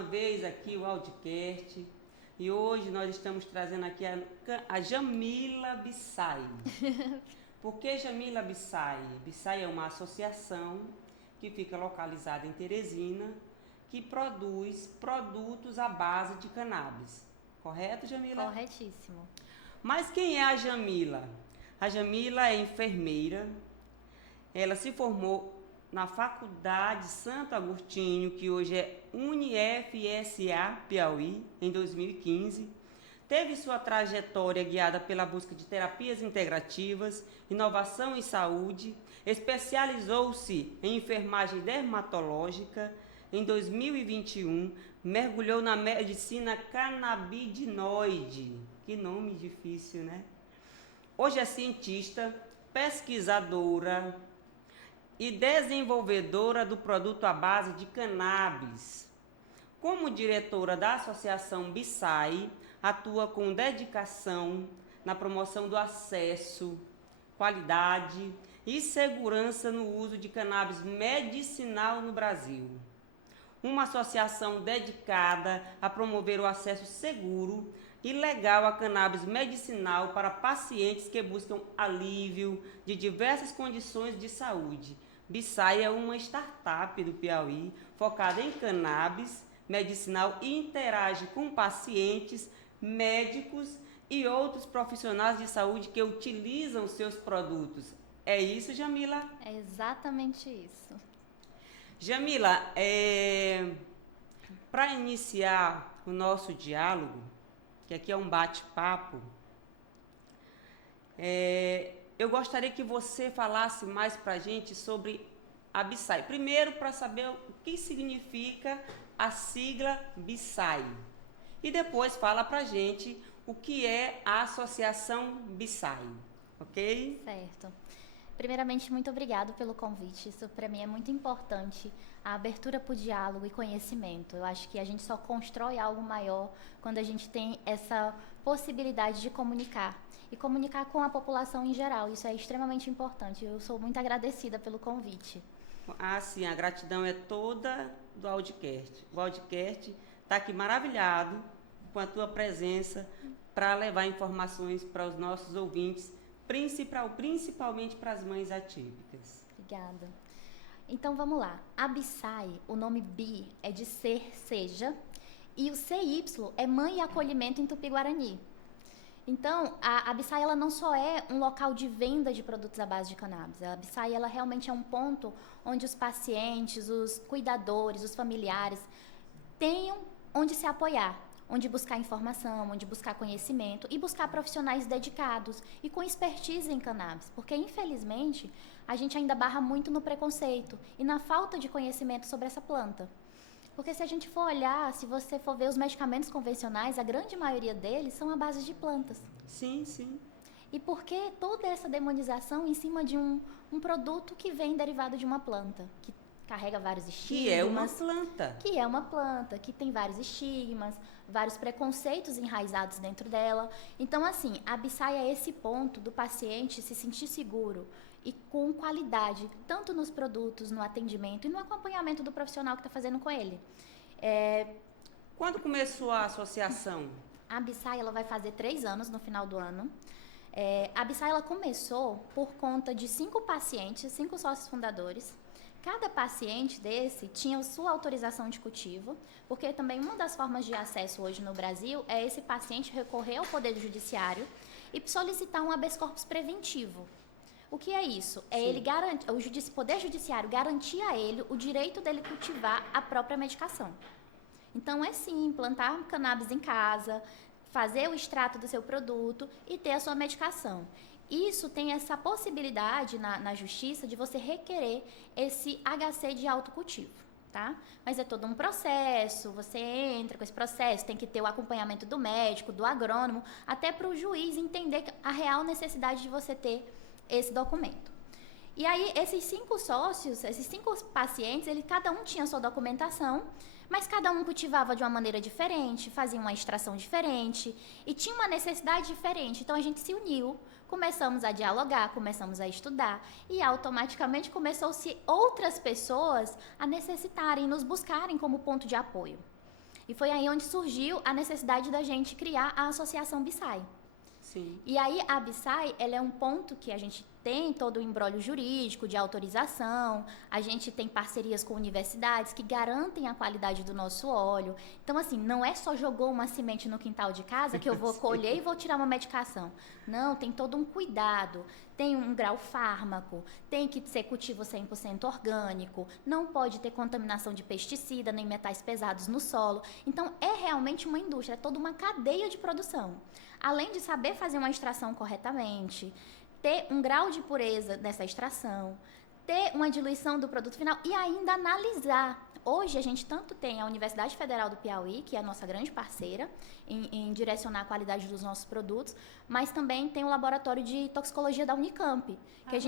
uma vez aqui o Audicast e hoje nós estamos trazendo aqui a Jamila Bissai. Por que Jamila Bissai? Bissai é uma associação que fica localizada em Teresina, que produz produtos à base de cannabis. Correto, Jamila? Corretíssimo. Mas quem é a Jamila? A Jamila é enfermeira. Ela se formou na Faculdade Santo Agostinho, que hoje é UniFSA Piauí, em 2015. Teve sua trajetória guiada pela busca de terapias integrativas, inovação em saúde, especializou-se em enfermagem dermatológica. Em 2021, mergulhou na medicina canabidinoide. Que nome difícil, né? Hoje é cientista, pesquisadora e desenvolvedora do produto à base de cannabis. Como diretora da Associação Bissai, atua com dedicação na promoção do acesso, qualidade e segurança no uso de cannabis medicinal no Brasil. Uma associação dedicada a promover o acesso seguro e legal a cannabis medicinal para pacientes que buscam alívio de diversas condições de saúde. Bissai é uma startup do Piauí focada em cannabis medicinal e interage com pacientes, médicos e outros profissionais de saúde que utilizam seus produtos. É isso, Jamila? É exatamente isso. Jamila, para iniciar o nosso diálogo, que aqui é um bate-papo, eu gostaria que você falasse mais para a gente sobre a Bissai. Primeiro, para saber o que significa a sigla Bissai. E depois fala para a gente o que é a Associação Bissai, ok? Certo. Primeiramente, muito obrigado pelo convite. Isso para mim é muito importante, a abertura para o diálogo e conhecimento. Eu acho que a gente só constrói algo maior quando a gente tem essa possibilidade de comunicar. E comunicar com a população em geral. Isso é extremamente importante. Eu sou muito agradecida pelo convite. Ah, sim, a gratidão é toda do Audicast. O Audicast está aqui maravilhado com a tua presença para levar informações para os nossos ouvintes, principalmente para as mães atípicas. Obrigada. Então vamos lá. A Bissai, o nome Bi é de ser, seja, e o CY é mãe e acolhimento em Tupi-Guarani. Então, a Bissai ela não só é um local de venda de produtos à base de cannabis. A Bissai ela realmente é um ponto onde os pacientes, os cuidadores, os familiares tenham onde se apoiar, onde buscar informação, onde buscar conhecimento e buscar profissionais dedicados e com expertise em cannabis. Porque, infelizmente, a gente ainda barra muito no preconceito e na falta de conhecimento sobre essa planta. Porque se a gente for olhar, se você for ver os medicamentos convencionais, a grande maioria deles são à base de plantas. Sim, sim. E por que toda essa demonização em cima de um produto que vem derivado de uma planta, que carrega vários estigmas? Que é uma planta. Que é uma planta, que tem vários estigmas, vários preconceitos enraizados dentro dela. Então, assim, a Bissai é esse ponto do paciente se sentir seguro e com qualidade, tanto nos produtos, no atendimento e no acompanhamento do profissional que está fazendo com ele. Quando começou a associação? A Bissai ela vai fazer 3 anos no final do ano. A Bissai ela começou por conta de 5 pacientes, 5 sócios fundadores. Cada paciente desse tinha sua autorização de cultivo, porque também uma das formas de acesso hoje no Brasil é esse paciente recorrer ao Poder Judiciário e solicitar um habeas corpus preventivo. O que é isso? É ele o Poder Judiciário garantir a ele o direito dele cultivar a própria medicação. Então, é sim, plantar cannabis em casa, fazer o extrato do seu produto e ter a sua medicação. Isso tem essa possibilidade na justiça de você requerer esse HC de autocultivo, tá? Mas é todo um processo, você entra com esse processo, tem que ter o acompanhamento do médico, do agrônomo, até para o juiz entender a real necessidade de você ter esse documento. E aí, esses 5 sócios, esses 5 pacientes, cada um tinha sua documentação, mas cada um cultivava de uma maneira diferente, fazia uma extração diferente e tinha uma necessidade diferente. Então, a gente se uniu, começamos a dialogar, começamos a estudar e automaticamente começou-se outras pessoas a necessitarem, nos buscarem como ponto de apoio. E foi aí onde surgiu a necessidade da gente criar a Associação BSAI. Sim. E aí a BSAI, ela é um ponto que a gente tem todo o imbróglio jurídico de autorização, a gente tem parcerias com universidades que garantem a qualidade do nosso óleo. Então, assim, não é só jogou uma semente no quintal de casa que eu vou colher e vou tirar uma medicação. Não, tem todo um cuidado, tem um grau fármaco, tem que ser cultivo 100% orgânico, não pode ter contaminação de pesticida nem metais pesados no solo. Então, é realmente uma indústria, é toda uma cadeia de produção. Além de saber fazer uma extração corretamente, ter um grau de pureza nessa extração, ter uma diluição do produto final e ainda analisar. Hoje a gente tanto tem a Universidade Federal do Piauí, que é a nossa grande parceira em direcionar a qualidade dos nossos produtos, mas também tem o laboratório de toxicologia da Unicamp, que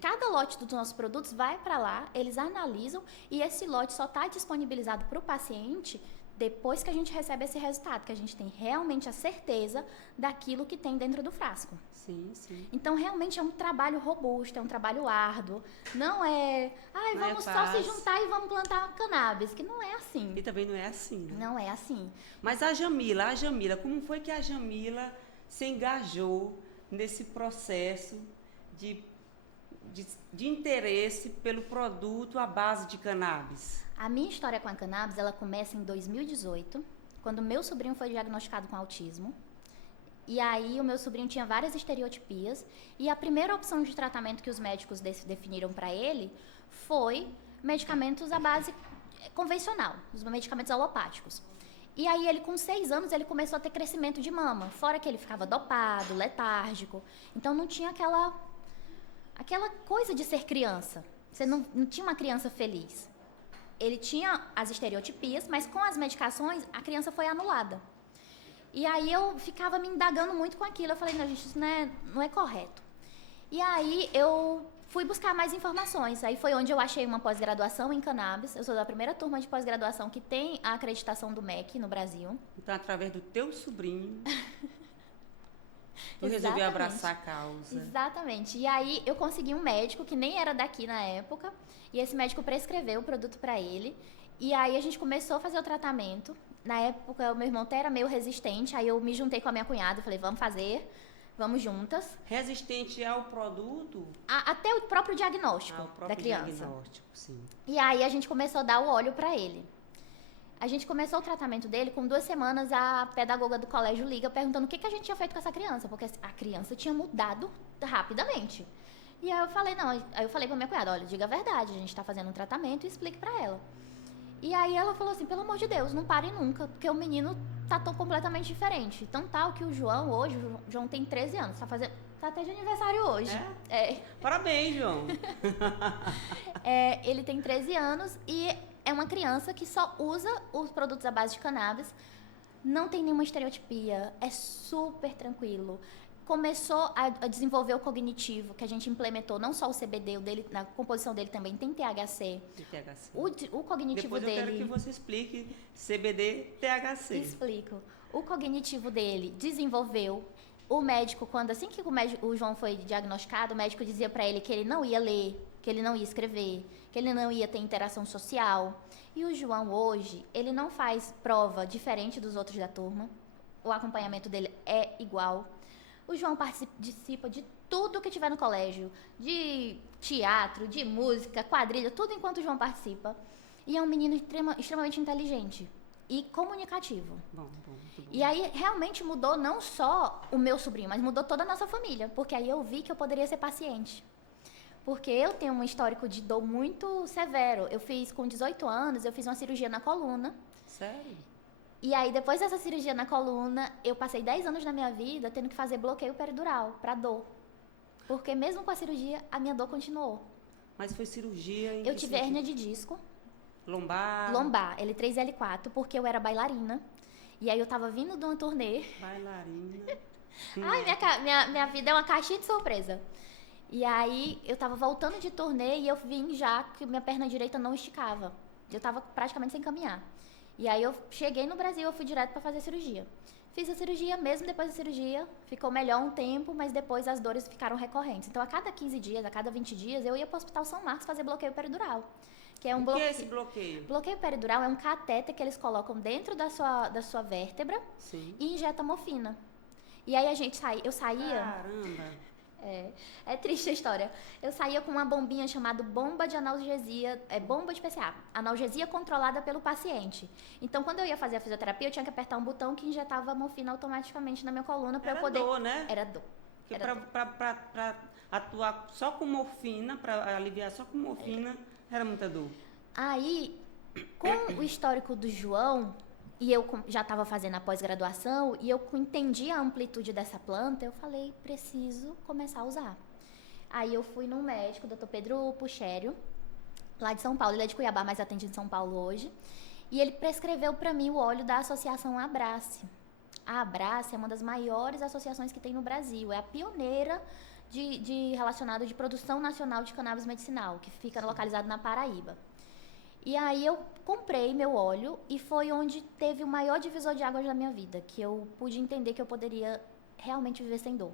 cada lote dos nossos produtos vai para lá, eles analisam e esse lote só está disponibilizado para o paciente depois que a gente recebe esse resultado, que a gente tem realmente a certeza daquilo que tem dentro do frasco. Sim, sim. Então, realmente é um trabalho robusto, é um trabalho árduo. Não é, vamos só se juntar e vamos plantar cannabis, que não é assim. E também não é assim, né? Não é assim. Mas a Jamila, como foi que a Jamila se engajou nesse processo de interesse pelo produto à base de cannabis? A minha história com a cannabis, ela começa em 2018, quando meu sobrinho foi diagnosticado com autismo. E aí o meu sobrinho tinha várias estereotipias e a primeira opção de tratamento que os médicos definiram para ele foi medicamentos à base convencional, os medicamentos alopáticos. E aí ele com 6 anos ele começou a ter crescimento de mama, fora que ele ficava dopado, letárgico. Então não tinha aquela coisa de ser criança. Você não tinha uma criança feliz. Ele tinha as estereotipias, mas com as medicações a criança foi anulada. E aí eu ficava me indagando muito com aquilo. Eu falei, não, gente, isso não é correto. E aí eu fui buscar mais informações. Aí foi onde eu achei uma pós-graduação em cannabis. Eu sou da primeira turma de pós-graduação que tem a acreditação do MEC no Brasil. Então, através do teu sobrinho, tu resolveu abraçar a causa. Exatamente. E aí eu consegui um médico que nem era daqui na época. E esse médico prescreveu o produto para ele. E aí a gente começou a fazer o tratamento. Na época, o meu irmão até era meio resistente. Aí eu me juntei com a minha cunhada e falei, vamos fazer, vamos juntas. Resistente ao produto? Até o próprio diagnóstico da criança. Diagnóstico, sim. E aí a gente começou a dar o óleo para ele. A gente começou o tratamento dele, com 2 semanas a pedagoga do colégio liga perguntando o que a gente tinha feito com essa criança, porque a criança tinha mudado rapidamente. E aí eu falei pra minha cunhada, olha, diga a verdade, a gente tá fazendo um tratamento e explique pra ela. E aí ela falou assim, pelo amor de Deus, não pare nunca, porque o menino tá tão completamente diferente. Então tal que o João hoje, o João tem 13 anos, tá até de aniversário hoje. Parabéns, João. Ele tem 13 anos e é uma criança que só usa os produtos à base de cannabis, não tem nenhuma estereotipia, é super tranquilo. Começou a desenvolver o cognitivo, que a gente implementou não só o CBD, o dele, na composição dele também tem THC. O cognitivo Depois dele... eu quero que você explique CBD, THC. Explico. O cognitivo dele desenvolveu. O médico, assim que o João foi diagnosticado, o médico dizia para ele que ele não ia ler, que ele não ia escrever, que ele não ia ter interação social. E o João hoje, ele não faz prova diferente dos outros da turma. O acompanhamento dele é igual. O João participa de tudo que tiver no colégio, de teatro, de música, quadrilha, tudo enquanto o João participa. E é um menino extremamente inteligente e comunicativo. Bom, muito bom. E aí realmente mudou não só o meu sobrinho, mas mudou toda a nossa família, porque aí eu vi que eu poderia ser paciente. Porque eu tenho um histórico de dor muito severo. Com 18 anos, eu fiz uma cirurgia na coluna. Sério? E aí, depois dessa cirurgia na coluna, eu passei 10 anos da minha vida tendo que fazer bloqueio peridural pra dor. Porque mesmo com a cirurgia, a minha dor continuou. Mas foi cirurgia em... Eu tive hérnia de disco. Lombar? Lombar, L3 e L4, porque eu era bailarina. E aí eu tava vindo de uma turnê. Bailarina. Ai, minha vida é uma caixinha de surpresa. E aí eu tava voltando de turnê e eu vim já que minha perna direita não esticava. Eu tava praticamente sem caminhar. E aí eu cheguei no Brasil, eu fui direto pra fazer cirurgia. Fiz a cirurgia, mesmo depois da cirurgia, ficou melhor um tempo, mas depois as dores ficaram recorrentes. Então, a cada 15 dias, a cada 20 dias, eu ia pro Hospital São Marcos fazer bloqueio peridural. que é um O que é esse bloqueio? Bloqueio peridural é um catéter que eles colocam dentro da sua vértebra Sim. e injetam morfina. E aí eu saía... Caramba. É triste a história. Eu saía com uma bombinha chamada bomba de analgesia, bomba de PCA, analgesia controlada pelo paciente. Então, quando eu ia fazer a fisioterapia, eu tinha que apertar um botão que injetava morfina automaticamente na minha coluna para eu poder... Dor, né? Era dor. Porque para atuar só com morfina, para aliviar só com morfina, era muita dor. Aí, com o histórico do João, e eu já estava fazendo a pós-graduação, e eu entendi a amplitude dessa planta, eu falei, preciso começar a usar. Aí eu fui num médico, Dr. Pedro Puchério, lá de São Paulo, ele é de Cuiabá, mas atende em São Paulo hoje, e ele prescreveu para mim o óleo da associação Abrace. A Abrace é uma das maiores associações que tem no Brasil, é a pioneira relacionada de produção nacional de cannabis medicinal, que fica localizado na Paraíba. E aí eu comprei meu óleo e foi onde teve o maior divisor de águas da minha vida, que eu pude entender que eu poderia realmente viver sem dor.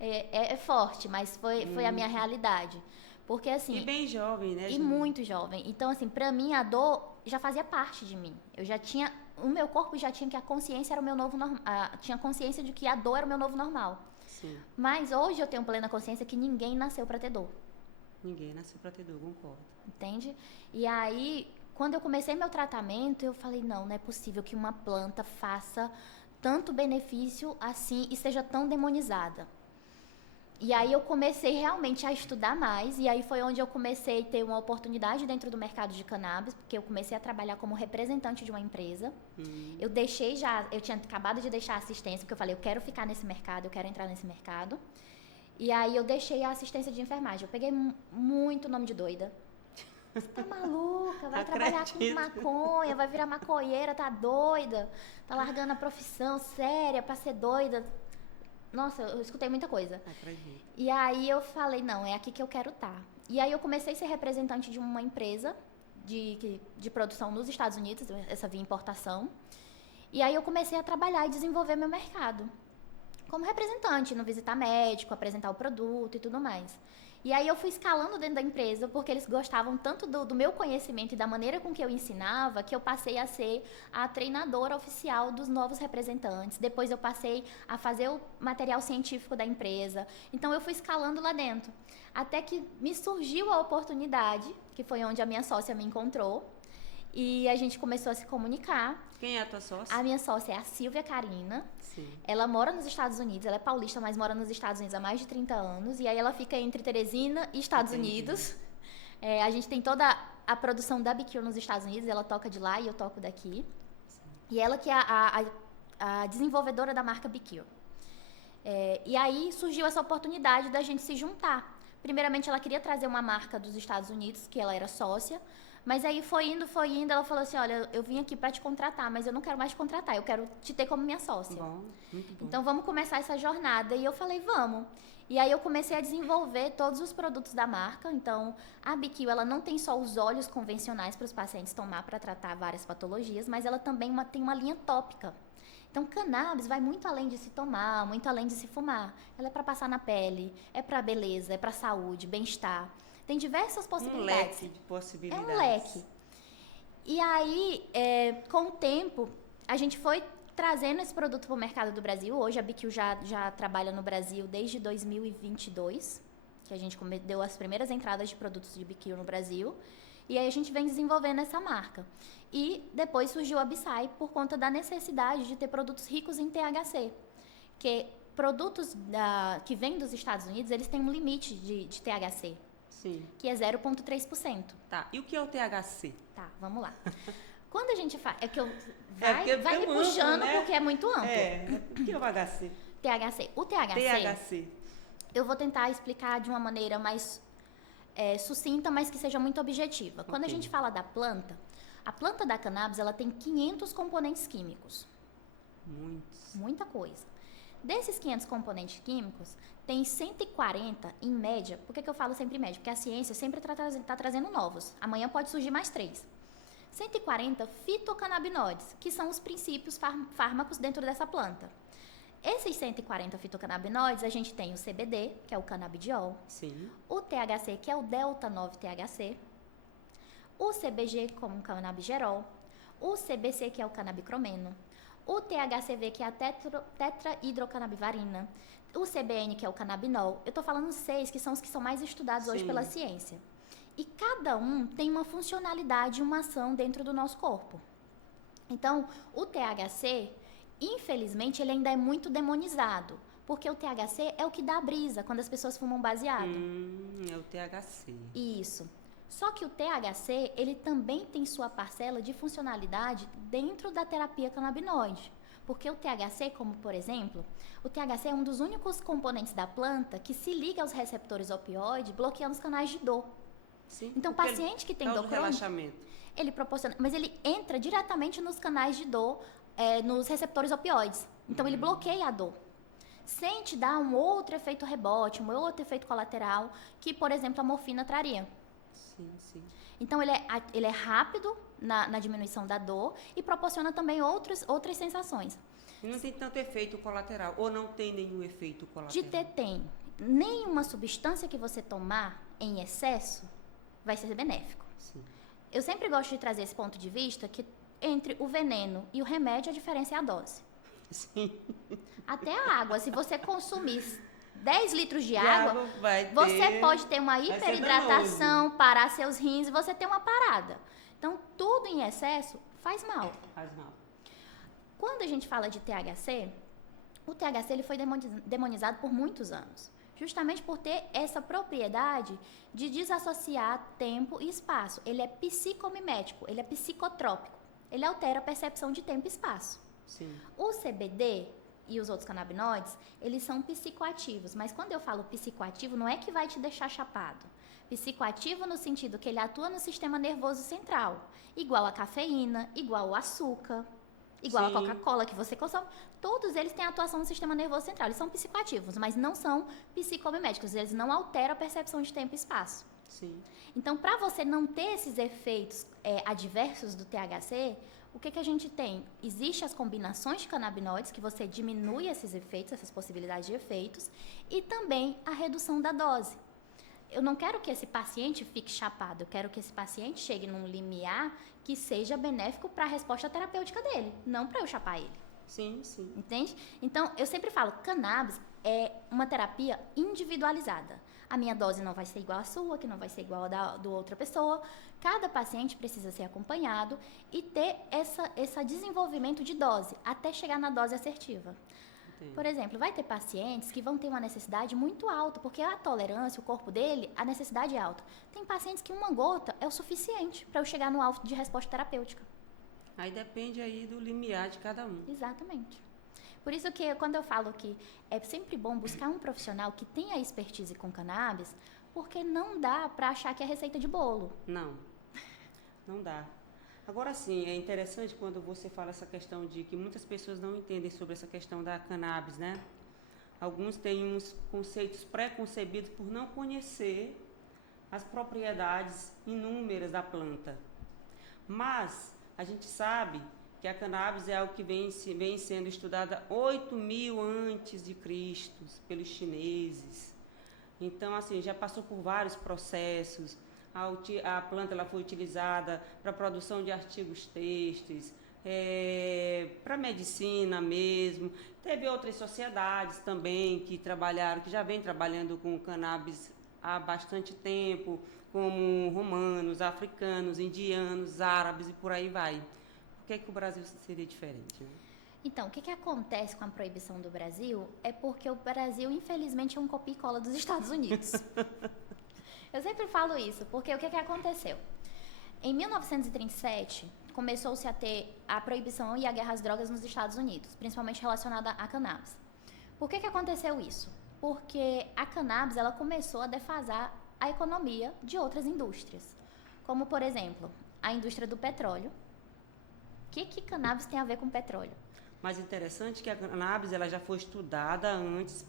É forte, mas foi a minha realidade. Porque assim... E bem jovem, né? E muito jovem. Então assim, pra mim a dor já fazia parte de mim. Eu já tinha... O meu corpo já tinha que a consciência era o meu novo normal. Tinha consciência de que a dor era o meu novo normal. Sim. Mas hoje eu tenho plena consciência que ninguém nasceu pra ter dor. Ninguém nasceu pra ter dor, concordo. Entende? E aí, quando eu comecei meu tratamento, eu falei, não é possível que uma planta faça tanto benefício assim e seja tão demonizada. E aí eu comecei realmente a estudar mais, e aí foi onde eu comecei a ter uma oportunidade dentro do mercado de cannabis, porque eu comecei a trabalhar como representante de uma empresa. Eu tinha acabado de deixar a assistência, porque eu falei, eu quero ficar nesse mercado, eu quero entrar nesse mercado. E aí eu deixei a assistência de enfermagem. Eu peguei muito nome de doida. Você tá maluca? Vai trabalhar com maconha, vai virar maconheira, tá doida? Tá largando a profissão séria pra ser doida. Nossa, eu escutei muita coisa. E aí eu falei, não, é aqui que eu quero estar. E aí eu comecei a ser representante de uma empresa de produção nos Estados Unidos, essa via importação. E aí eu comecei a trabalhar e desenvolver meu mercado. Como representante, no visitar médico, apresentar o produto e tudo mais. E aí eu fui escalando dentro da empresa, porque eles gostavam tanto do meu conhecimento e da maneira com que eu ensinava, que eu passei a ser a treinadora oficial dos novos representantes. Depois eu passei a fazer o material científico da empresa. Então eu fui escalando lá dentro. Até que me surgiu a oportunidade, que foi onde a minha sócia me encontrou, e a gente começou a se comunicar. Quem é a tua sócia? A minha sócia é a Silvia Carina. Sim. Ela mora nos Estados Unidos, ela é paulista, mas mora nos Estados Unidos há mais de 30 anos. E aí ela fica entre Teresina e Estados Unidos. A gente tem toda a produção da BQ nos Estados Unidos, ela toca de lá e eu toco daqui. Sim. E ela que é a desenvolvedora da marca BQ. E aí surgiu essa oportunidade da gente se juntar. Primeiramente ela queria trazer uma marca dos Estados Unidos, que ela era sócia. Mas aí foi indo, ela falou assim, olha, eu vim aqui para te contratar, mas eu não quero mais te contratar, eu quero te ter como minha sócia. Bom, muito bom. Então vamos começar essa jornada. E eu falei, vamos. E aí eu comecei a desenvolver todos os produtos da marca. Então a BQ, ela não tem só os óleos convencionais para os pacientes tomar para tratar várias patologias, mas ela também tem uma linha tópica. Então cannabis vai muito além de se tomar, muito além de se fumar. Ela é para passar na pele, é para beleza, é para saúde, bem-estar. Tem diversas possibilidades. Um leque de possibilidades. É um leque. E aí, com o tempo, a gente foi trazendo esse produto para o mercado do Brasil. Hoje a BQ já trabalha no Brasil desde 2022, que a gente deu as primeiras entradas de produtos de BQ no Brasil. E aí a gente vem desenvolvendo essa marca. E depois surgiu a Psy por conta da necessidade de ter produtos ricos em THC. Que produtos que vêm dos Estados Unidos, eles têm um limite de THC. Sim. Que é 0,3%. Tá, e o que é o THC? Tá, vamos lá. Quando a gente faz... vai me amplo, puxando, né? Porque é muito amplo. O que é o HC? THC. O THC, eu vou tentar explicar de uma maneira mais sucinta, mas que seja muito objetiva. Quando a gente fala da planta, a planta da cannabis, ela tem 500 componentes químicos. Muitos. Muita coisa. Desses 500 componentes químicos, tem 140 em média. Por que eu falo sempre em média? Porque a ciência sempre está trazendo novos. Amanhã pode surgir mais 3. 140 fitocannabinoides, que são os princípios fármacos dentro dessa planta. Esses 140 fitocannabinoides, a gente tem o CBD, que é o canabidiol, Sim. o THC, que é o delta-9-THC, o CBG, como o canabigerol, o CBC, que é o canabicromeno, o THCV, que é a tetrahidrocannabivarina, o CBN, que é o canabinol. Eu estou falando 6, que são os que são mais estudados hoje pela ciência. E cada um tem uma funcionalidade, uma ação dentro do nosso corpo. Então, o THC, infelizmente, ele ainda é muito demonizado, porque o THC é o que dá a brisa quando as pessoas fumam baseado. É o THC. Isso. Só que o THC, ele também tem sua parcela de funcionalidade dentro da terapia canabinoide. Porque o THC, como por exemplo, o THC é um dos únicos componentes da planta que se liga aos receptores opioide, bloqueando os canais de dor. Sim, Então, o paciente que tem dor crônica, relaxamento. ele proporciona, mas ele entra diretamente nos canais de dor, nos receptores opioides. Então, ele bloqueia a dor. Sem te dar um outro efeito rebote, um outro efeito colateral, que, por exemplo, a morfina traria. Sim. Então, ele é rápido na diminuição da dor e proporciona também outras sensações. E não tem tanto efeito colateral, ou não tem nenhum efeito colateral? De ter, tem. Nenhuma substância que você tomar em excesso vai ser benéfico. Sim. Eu sempre gosto de trazer esse ponto de vista que entre o veneno e o remédio a diferença é a dose. Sim. Até a água, se você consumir 10 litros de água, você pode ter uma hiperidratação, parar seus rins e você ter uma parada. Então, tudo em excesso faz mal. Faz mal. Quando a gente fala de THC, o THC ele foi demonizado por muitos anos. Justamente por ter essa propriedade de desassociar tempo e espaço. Ele é psicomimético, ele é psicotrópico. Ele altera a percepção de tempo e espaço. Sim. O CBD e os outros canabinoides, eles são psicoativos. Mas quando eu falo psicoativo, não é que vai te deixar chapado. Psicoativo no sentido que ele atua no sistema nervoso central. Igual a cafeína, igual o açúcar, igual a Coca-Cola que você consome. Todos eles têm atuação no sistema nervoso central. Eles são psicoativos, mas não são psicomiméticos. Eles não alteram a percepção de tempo e espaço. Sim. Então, para você não ter esses efeitos adversos do THC, o que a gente tem? Existem as combinações de canabinoides, que você diminui esses efeitos, essas possibilidades de efeitos, e também a redução da dose. Eu não quero que esse paciente fique chapado, eu quero que esse paciente chegue num limiar que seja benéfico para a resposta terapêutica dele, não para eu chapar ele. Sim. Entende? Então, eu sempre falo, cannabis é uma terapia individualizada. A minha dose não vai ser igual à sua, que não vai ser igual à da outra pessoa. Cada paciente precisa ser acompanhado e ter esse desenvolvimento de dose, até chegar na dose assertiva. Entendi. Por exemplo, vai ter pacientes que vão ter uma necessidade muito alta, porque a tolerância, o corpo dele, a necessidade é alta. Tem pacientes que uma gota é o suficiente para eu chegar no alvo de resposta terapêutica. Aí depende aí do limiar de cada um. Exatamente. Por isso que quando eu falo que é sempre bom buscar um profissional que tenha expertise com cannabis, porque não dá para achar que é receita de bolo. Não dá. Agora sim, é interessante quando você fala essa questão de que muitas pessoas não entendem sobre essa questão da cannabis, né? Alguns têm uns conceitos pré-concebidos por não conhecer as propriedades inúmeras da planta. Mas a gente sabe que a cannabis é algo que vem sendo estudada 8.000 antes de Cristo pelos chineses. Então, assim, já passou por vários processos. A planta ela foi utilizada para a produção de artigos têxteis, para medicina mesmo. Teve outras sociedades também que já vêm trabalhando com cannabis há bastante tempo, como romanos, africanos, indianos, árabes e por aí vai. Por que o Brasil seria diferente? Né? Então, o que acontece com a proibição do Brasil é porque o Brasil, infelizmente, é um copia e cola dos Estados Unidos. Eu sempre falo isso, porque o que aconteceu? Em 1937, começou-se a ter a proibição e a guerra às drogas nos Estados Unidos, principalmente relacionada à cannabis. Por que aconteceu isso? Porque a cannabis ela começou a defasar a economia de outras indústrias, como, por exemplo, a indústria do petróleo. O que cannabis tem a ver com petróleo? Mas interessante que a cannabis ela já foi estudada antes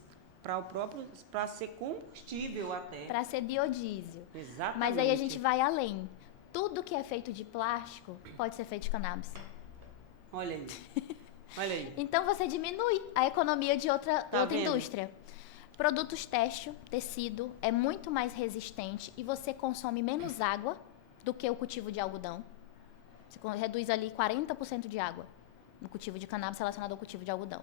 para ser combustível até. Para ser biodiesel. Exatamente. Mas aí a gente vai além. Tudo que é feito de plástico pode ser feito de cannabis. Olha aí. Olha aí. Então você diminui a economia de outra Vendo? indústria. Produtos têxtil, tecido, é muito mais resistente e você consome menos água do que o cultivo de algodão. Você reduz ali 40% de água no cultivo de cannabis relacionado ao cultivo de algodão.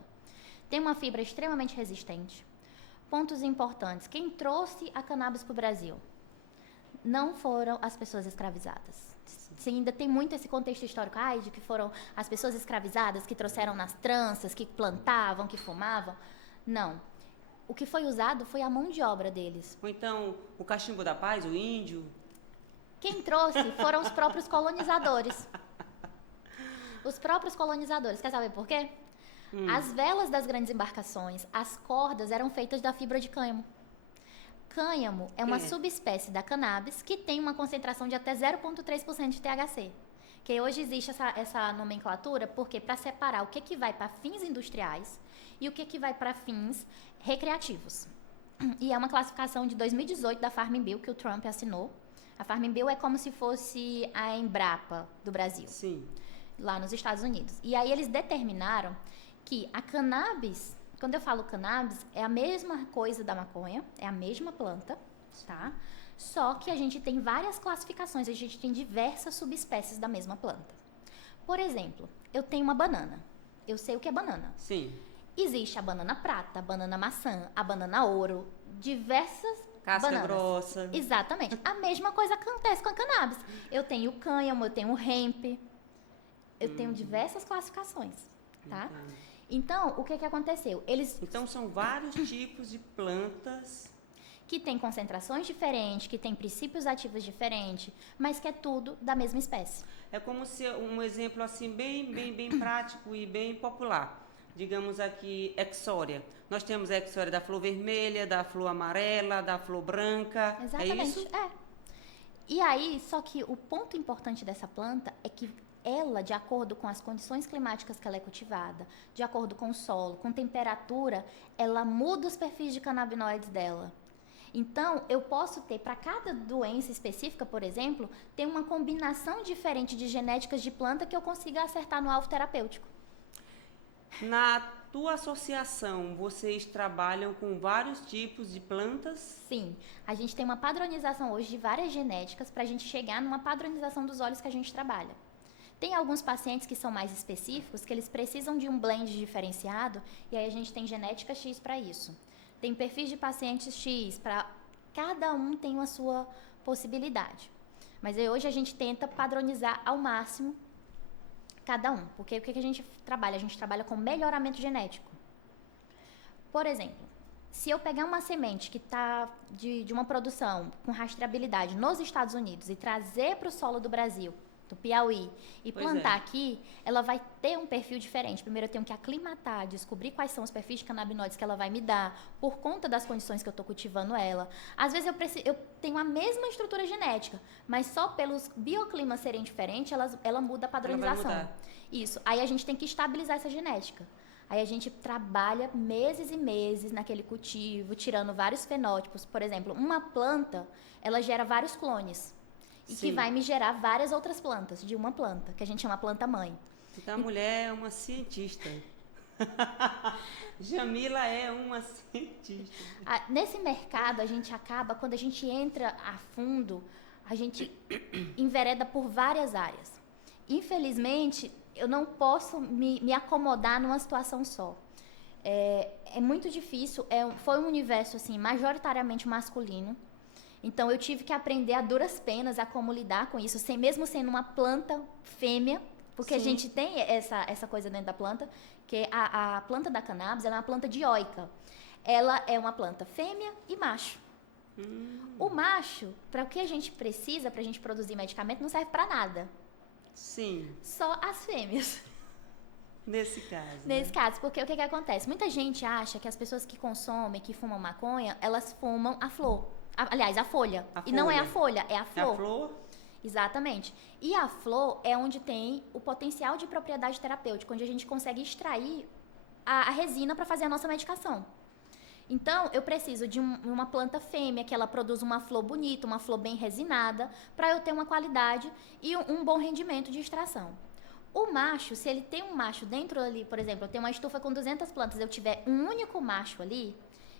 Tem uma fibra extremamente resistente. Pontos importantes. Quem trouxe a cannabis para o Brasil não foram as pessoas escravizadas. Você ainda tem muito esse contexto histórico, de que foram as pessoas escravizadas que trouxeram nas tranças, que plantavam, que fumavam. Não. O que foi usado foi a mão de obra deles. Ou então, o cachimbo da paz, o índio. Quem trouxe foram os próprios colonizadores. Os próprios colonizadores. Quer saber por quê? As velas das grandes embarcações, as cordas eram feitas da fibra de cânhamo. Cânhamo é uma subespécie da cannabis que tem uma concentração de até 0,3% de THC. Que hoje existe essa nomenclatura porque para separar o que vai para fins industriais e o que vai para fins recreativos. E é uma classificação de 2018 da Farm Bill que o Trump assinou. A Farm Bill é como se fosse a Embrapa do Brasil. Sim. Lá nos Estados Unidos. E aí eles determinaram que a cannabis, quando eu falo cannabis, é a mesma coisa da maconha, é a mesma planta, tá? Só que a gente tem várias classificações, a gente tem diversas subespécies da mesma planta. Por exemplo, eu tenho uma banana. Eu sei o que é banana. Sim. Existe a banana prata, a banana maçã, a banana ouro, diversas Casca bananas. grossa. Exatamente. A mesma coisa acontece com a cannabis. Eu tenho o cânhamo, eu tenho o hemp, eu tenho diversas classificações, tá? Então, o que aconteceu? Então, são vários tipos de plantas que têm concentrações diferentes, que têm princípios ativos diferentes, mas que é tudo da mesma espécie. É como se um exemplo assim bem prático e bem popular. Digamos aqui, exória. Nós temos a exória da flor vermelha, da flor amarela, da flor branca. Exatamente. É isso? É. E aí, só que o ponto importante dessa planta é que ela, de acordo com as condições climáticas que ela é cultivada, de acordo com o solo, com temperatura, ela muda os perfis de canabinoides dela. Então, eu posso ter, para cada doença específica, por exemplo, ter uma combinação diferente de genéticas de planta que eu consiga acertar no alvo terapêutico. Na tua associação, vocês trabalham com vários tipos de plantas? Sim, a gente tem uma padronização hoje de várias genéticas para a gente chegar numa padronização dos óleos que a gente trabalha. Tem alguns pacientes que são mais específicos, que eles precisam de um blend diferenciado, e aí a gente tem genética X para isso. Tem perfis de pacientes X, para cada um tem a sua possibilidade. Mas aí hoje a gente tenta padronizar ao máximo cada um, porque o que a gente trabalha? A gente trabalha com melhoramento genético. Por exemplo, se eu pegar uma semente que está de uma produção com rastreabilidade nos Estados Unidos e trazer para o solo do Brasil, do Piauí, e plantar aqui, ela vai ter um perfil diferente. Primeiro eu tenho que aclimatar, descobrir quais são os perfis de canabinoides que ela vai me dar, por conta das condições que eu estou cultivando ela. Às vezes eu tenho a mesma estrutura genética, mas só pelos bioclimas serem diferentes, ela muda a padronização. Ela vai mudar. Isso. Aí a gente tem que estabilizar essa genética. Aí a gente trabalha meses e meses naquele cultivo, tirando vários fenótipos. Por exemplo, uma planta, ela gera vários clones. E que vai me gerar várias outras plantas, de uma planta, que a gente chama planta-mãe. Então, a mulher é uma cientista. Jamila é uma cientista. Nesse mercado, a gente acaba, quando a gente entra a fundo, a gente envereda por várias áreas. Infelizmente, eu não posso me acomodar numa situação só. É muito difícil, foi um universo assim, majoritariamente masculino. Então, eu tive que aprender a duras penas a como lidar com isso, mesmo sendo uma planta fêmea, porque a gente tem essa coisa dentro da planta, que a planta da cannabis ela é uma planta dioica. Ela é uma planta fêmea e macho. O macho, para o que a gente precisa, para a gente produzir medicamento, não serve para nada. Sim. Só as fêmeas. Nesse caso. Nesse caso, porque o que acontece? Muita gente acha que as pessoas que consomem, que fumam maconha, elas fumam a flor. Aliás, a folha. E não é a folha, é a flor. É a flor? Exatamente. E a flor é onde tem o potencial de propriedade terapêutica, onde a gente consegue extrair a resina para fazer a nossa medicação. Então, eu preciso de uma planta fêmea, que ela produza uma flor bonita, uma flor bem resinada, para eu ter uma qualidade e um bom rendimento de extração. O macho, se ele tem um macho dentro ali, por exemplo, eu tenho uma estufa com 200 plantas, eu tiver um único macho ali,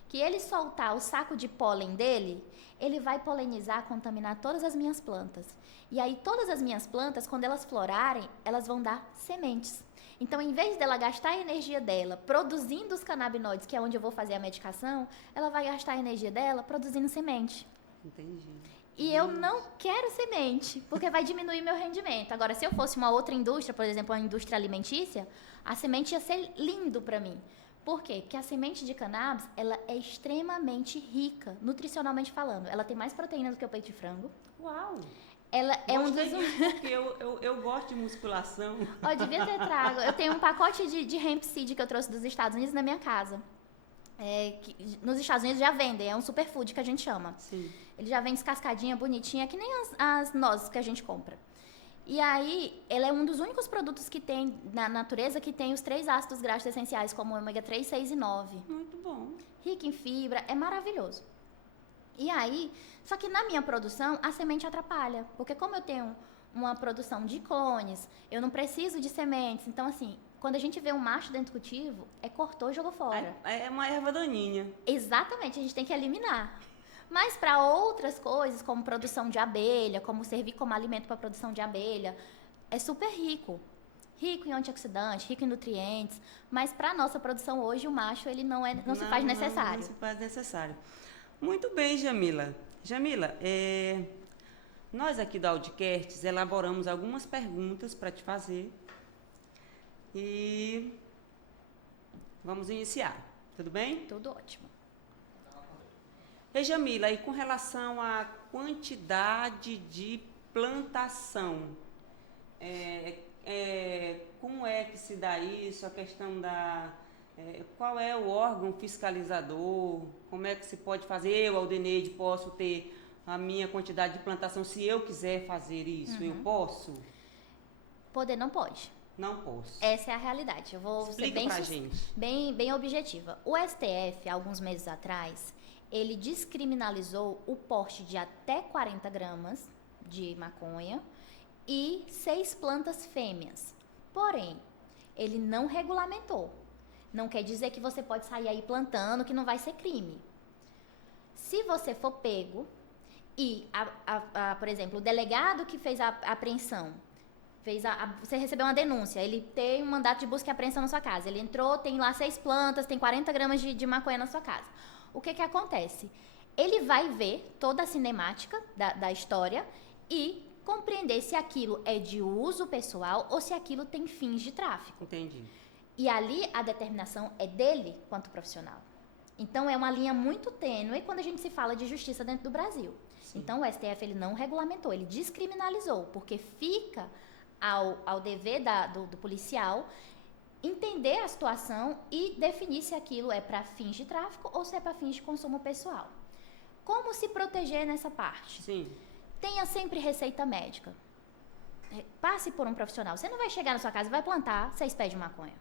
que ele soltar o saco de pólen dele, ele vai polinizar, contaminar todas as minhas plantas. E aí todas as minhas plantas, quando elas florarem, elas vão dar sementes. Então, em vez dela gastar a energia dela produzindo os canabinoides, que é onde eu vou fazer a medicação, ela vai gastar a energia dela produzindo semente. Entendi. E eu não quero semente, porque vai diminuir meu rendimento. Agora, se eu fosse uma outra indústria, por exemplo, uma indústria alimentícia, a semente ia ser lindo para mim. Por quê? Porque a semente de cannabis, ela é extremamente rica, nutricionalmente falando. Ela tem mais proteína do que o peito de frango. Uau! Ela é um Gostei dos... disso porque eu gosto de musculação. Ó, devia ter trago. Eu tenho um pacote de hemp seed que eu trouxe dos Estados Unidos na minha casa. Nos Estados Unidos já vendem, é um superfood que a gente chama. Sim. Ele já vem descascadinha, bonitinha, que nem as nozes que a gente compra. E aí, ela é um dos únicos produtos que tem na natureza que tem os 3 ácidos graxos essenciais, como ômega 3, 6 e 9. Muito bom. Rico em fibra, é maravilhoso. E aí, só que na minha produção, a semente atrapalha. Porque como eu tenho uma produção de clones, eu não preciso de sementes. Então, assim, quando a gente vê um macho dentro do cultivo, cortou e jogou fora. É uma erva daninha. Exatamente, a gente tem que eliminar. Mas para outras coisas, como produção de abelha, como servir como alimento para produção de abelha, é super rico. Rico em antioxidantes, rico em nutrientes. Mas para nossa produção hoje, o macho ele não se faz necessário. Não se faz necessário. Muito bem, Jamila. Jamila, nós aqui da Audcasts elaboramos algumas perguntas para te fazer. E vamos iniciar. Tudo bem? Tudo ótimo. E Jamila, e com relação à quantidade de plantação, como é que se dá isso? A questão da... qual é o órgão fiscalizador? Como é que se pode fazer? Eu, Aldeneide, posso ter a minha quantidade de plantação se eu quiser fazer isso? Eu posso? Poder não pode. Não posso. Essa é a realidade. Eu vou Explica ser pra gente. bem objetiva. O STF, alguns meses atrás, ele descriminalizou o porte de até 40 gramas de maconha e 6 plantas fêmeas. Porém, ele não regulamentou. Não quer dizer que você pode sair aí plantando, que não vai ser crime. Se você for pego e, por exemplo, o delegado que fez a apreensão, você recebeu uma denúncia, ele tem um mandato de busca e apreensão na sua casa, ele entrou, tem lá 6 plantas, tem 40 gramas de maconha na sua casa. O que acontece? Ele vai ver toda a cinemática da história e compreender se aquilo é de uso pessoal ou se aquilo tem fins de tráfico. Entendi. E ali a determinação é dele quanto profissional. Então é uma linha muito tênue quando a gente se fala de justiça dentro do Brasil. Sim. Então o STF ele não regulamentou, ele descriminalizou, porque fica ao dever do policial entender a situação e definir se aquilo é para fins de tráfico ou se é para fins de consumo pessoal. Como se proteger nessa parte? Sim. Tenha sempre receita médica. Passe por um profissional. Você não vai chegar na sua casa e vai plantar 6 pés de maconha.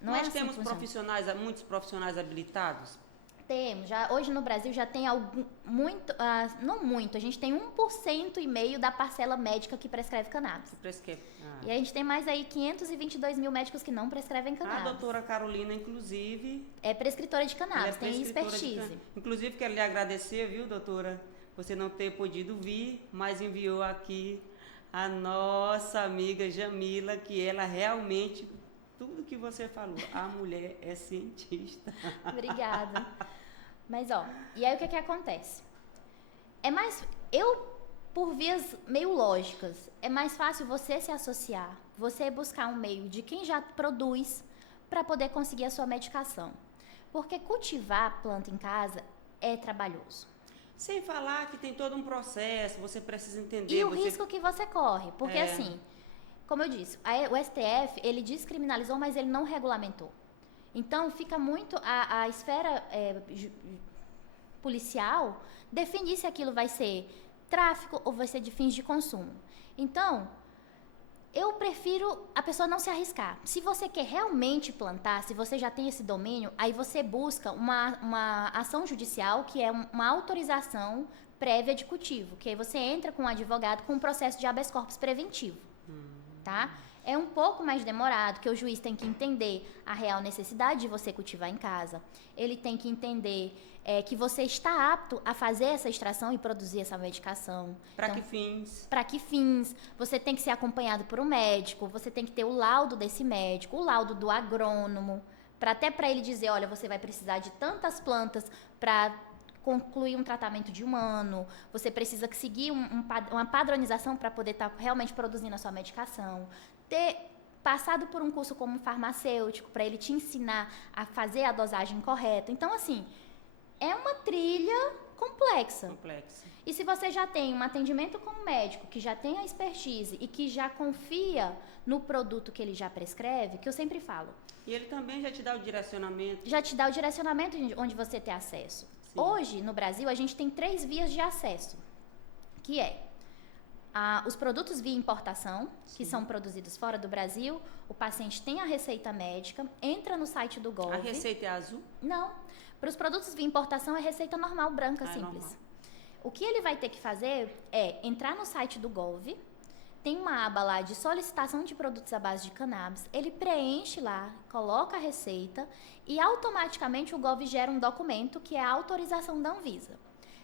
Não Nós é assim temos que funciona. muitos profissionais habilitados? Temos. Hoje no Brasil já tem não muito, a gente tem 1,5% da parcela médica que prescreve cannabis. E a gente tem mais aí 522 mil médicos que não prescrevem cannabis. A doutora Carolina, inclusive... é prescritora de cannabis, tem expertise. Inclusive, quero lhe agradecer, viu, doutora, você não ter podido vir, mas enviou aqui a nossa amiga Jamila, que ela realmente... Tudo que você falou, a mulher é cientista. Obrigada. Mas, e aí o que acontece? Por vias meio lógicas, é mais fácil você se associar, você buscar um meio de quem já produz para poder conseguir a sua medicação. Porque cultivar planta em casa é trabalhoso. Sem falar que tem todo um processo, você precisa entender... E o risco que você corre, porque assim... Como eu disse, o STF, ele descriminalizou, mas ele não regulamentou. Então, fica muito a esfera policial definir se aquilo vai ser tráfico ou vai ser de fins de consumo. Então, eu prefiro a pessoa não se arriscar. Se você quer realmente plantar, se você já tem esse domínio, aí você busca uma ação judicial, que é uma autorização prévia de cultivo, que aí você entra com um advogado com um processo de habeas corpus preventivo. Tá? é um pouco mais demorado, que o juiz tem que entender a real necessidade de você cultivar em casa. Ele tem que entender que você está apto a fazer essa extração e produzir essa medicação. Para que fins? Para que fins? Você tem que ser acompanhado por um médico, você tem que ter o laudo desse médico, o laudo do agrônomo, até para ele dizer, olha, você vai precisar de tantas plantas para concluir um tratamento de um ano, você precisa seguir uma padronização para poder estar realmente produzindo a sua medicação, ter passado por um curso como farmacêutico, para ele te ensinar a fazer a dosagem correta. Então, assim, é uma trilha complexa. E se você já tem um atendimento com um médico que já tem a expertise e que já confia no produto que ele já prescreve, que eu sempre falo. E ele também já te dá o direcionamento? Já te dá o direcionamento onde você tem acesso. Sim. Hoje, no Brasil, a gente tem 3 vias de acesso, que é os produtos via importação, que são produzidos fora do Brasil, o paciente tem a receita médica, entra no site do Gov. A receita é azul? Não. Para os produtos via importação é receita normal, branca, simples. Normal. O que ele vai ter que fazer é entrar no site do Gov, tem uma aba lá de solicitação de produtos à base de cannabis, ele preenche lá, coloca a receita e automaticamente o Gov gera um documento que é a autorização da Anvisa.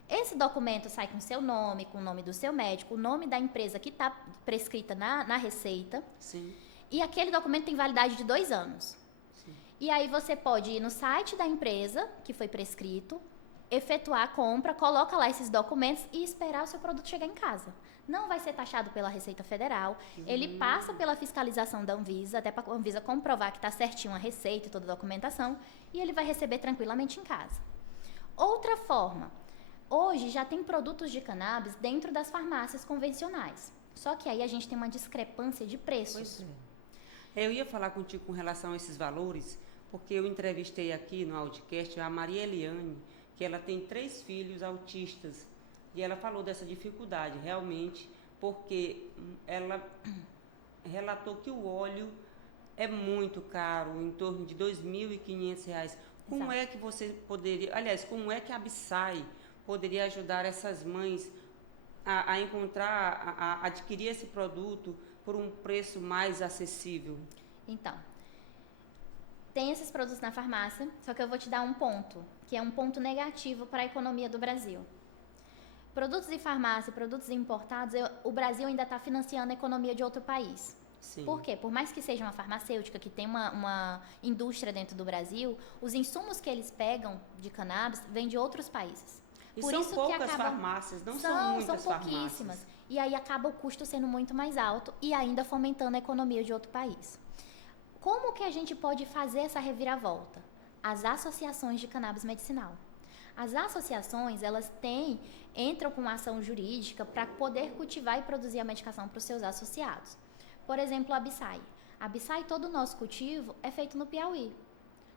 Esse documento sai com seu nome, com o nome do seu médico, o nome da empresa que está prescrita na receita. Sim. E aquele documento tem validade de 2 anos. Sim. E aí você pode ir no site da empresa que foi prescrito, efetuar a compra, coloca lá esses documentos e esperar o seu produto chegar em casa. Não vai ser taxado pela Receita Federal, ele passa pela fiscalização da Anvisa, até para a Anvisa comprovar que está certinho a receita e toda a documentação, e ele vai receber tranquilamente em casa. Outra forma, hoje já tem produtos de cannabis dentro das farmácias convencionais, só que aí a gente tem uma discrepância de preços. Pois é. Eu ia falar contigo com relação a esses valores, porque eu entrevistei aqui no Audicast a Maria Eliane, que ela tem 3 filhos autistas, e ela falou dessa dificuldade, realmente, porque ela relatou que o óleo é muito caro, em torno de R$ 2.500. Como Exato. É que você poderia, aliás, como é que a Absai poderia ajudar essas mães a encontrar, a adquirir esse produto por um preço mais acessível? Então, tem esses produtos na farmácia, só que eu vou te dar um ponto, que é um ponto negativo para a economia do Brasil. Produtos de farmácia, produtos importados, o Brasil ainda está financiando a economia de outro país. Sim. Por quê? Por mais que seja uma farmacêutica, que tem uma indústria dentro do Brasil, os insumos que eles pegam de cannabis vêm de outros países. E por são isso poucas farmácias, não são muitas são pouquíssimas. Farmácias. E aí acaba o custo sendo muito mais alto e ainda fomentando a economia de outro país. Como que a gente pode fazer essa reviravolta? As associações de cannabis medicinal. As associações, elas entram com uma ação jurídica para poder cultivar e produzir a medicação para os seus associados. Por exemplo, a Absai. A Absai, todo o nosso cultivo é feito no Piauí.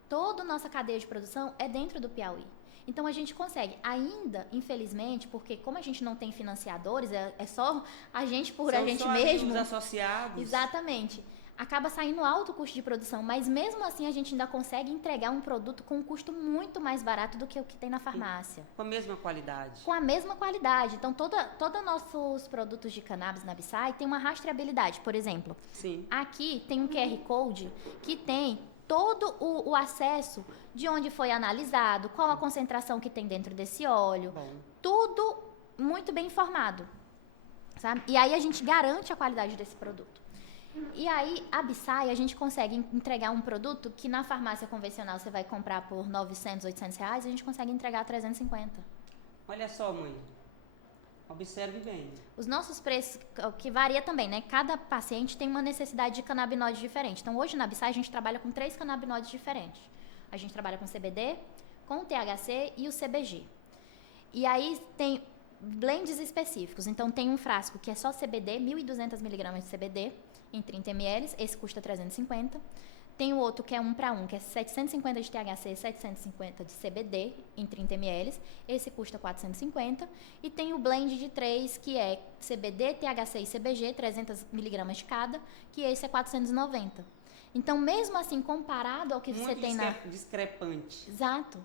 Toda a nossa cadeia de produção é dentro do Piauí. Então, a gente consegue, ainda, infelizmente, porque como a gente não tem financiadores, é só a gente por a gente mesmo. São os associados. Exatamente. Acaba saindo alto o custo de produção, mas mesmo assim a gente ainda consegue entregar um produto com um custo muito mais barato do que o que tem na farmácia. Com a mesma qualidade. Com a mesma qualidade. Então, todos nossos produtos de cannabis na Absai tem uma rastreabilidade. Por exemplo, Sim. Aqui tem um QR Code que tem todo o acesso de onde foi analisado, qual a concentração que tem dentro desse óleo. Bom. Tudo muito bem informado. Sabe? E aí a gente garante a qualidade desse produto. E aí, a Absai, a gente consegue entregar um produto que na farmácia convencional você vai comprar por 900, 800 reais, a gente consegue entregar a 350. Olha só, mãe. Observe bem. Os nossos preços, que varia também, né? Cada paciente tem uma necessidade de canabinoide diferente. Então, hoje na Absai, a gente trabalha com 3 canabinoides diferentes. A gente trabalha com CBD, com o THC e o CBG. E aí, tem blends específicos. Então, tem um frasco que é só CBD, 1.200 miligramas de CBD, em 30 ml, esse custa 350. Tem o outro que é 1 para 1, que é 750 de THC e 750 de CBD em 30 ml, esse custa 450. E tem o blend de 3, que é CBD, THC e CBG, 300 mg de cada, que esse é 490. Então, mesmo assim, comparado ao que você tem na... Muito discrepante. Exato.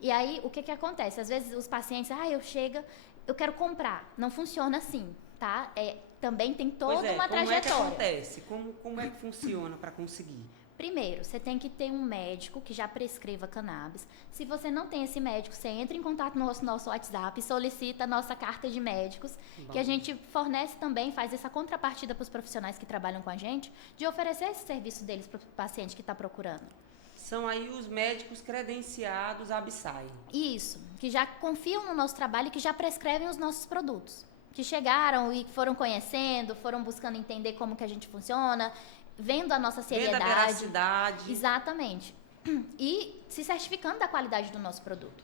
E aí, o que acontece? Às vezes, os pacientes, eu quero comprar. Não funciona assim, tá? também tem toda Pois é, uma como trajetória. é que acontece? Como é que funciona para conseguir? Primeiro, você tem que ter um médico que já prescreva cannabis. Se você não tem esse médico, você entra em contato no nosso WhatsApp e solicita a nossa carta de médicos, Bom. que a gente fornece também, faz essa contrapartida para os profissionais que trabalham com a gente, de oferecer esse serviço deles para o paciente que está procurando. São aí os médicos credenciados Absai. Isso, que já confiam no nosso trabalho e que já prescrevem os nossos produtos. Que chegaram e foram conhecendo, foram buscando entender como que a gente funciona, vendo a nossa seriedade. Vendo a veracidade. Exatamente. E se certificando da qualidade do nosso produto.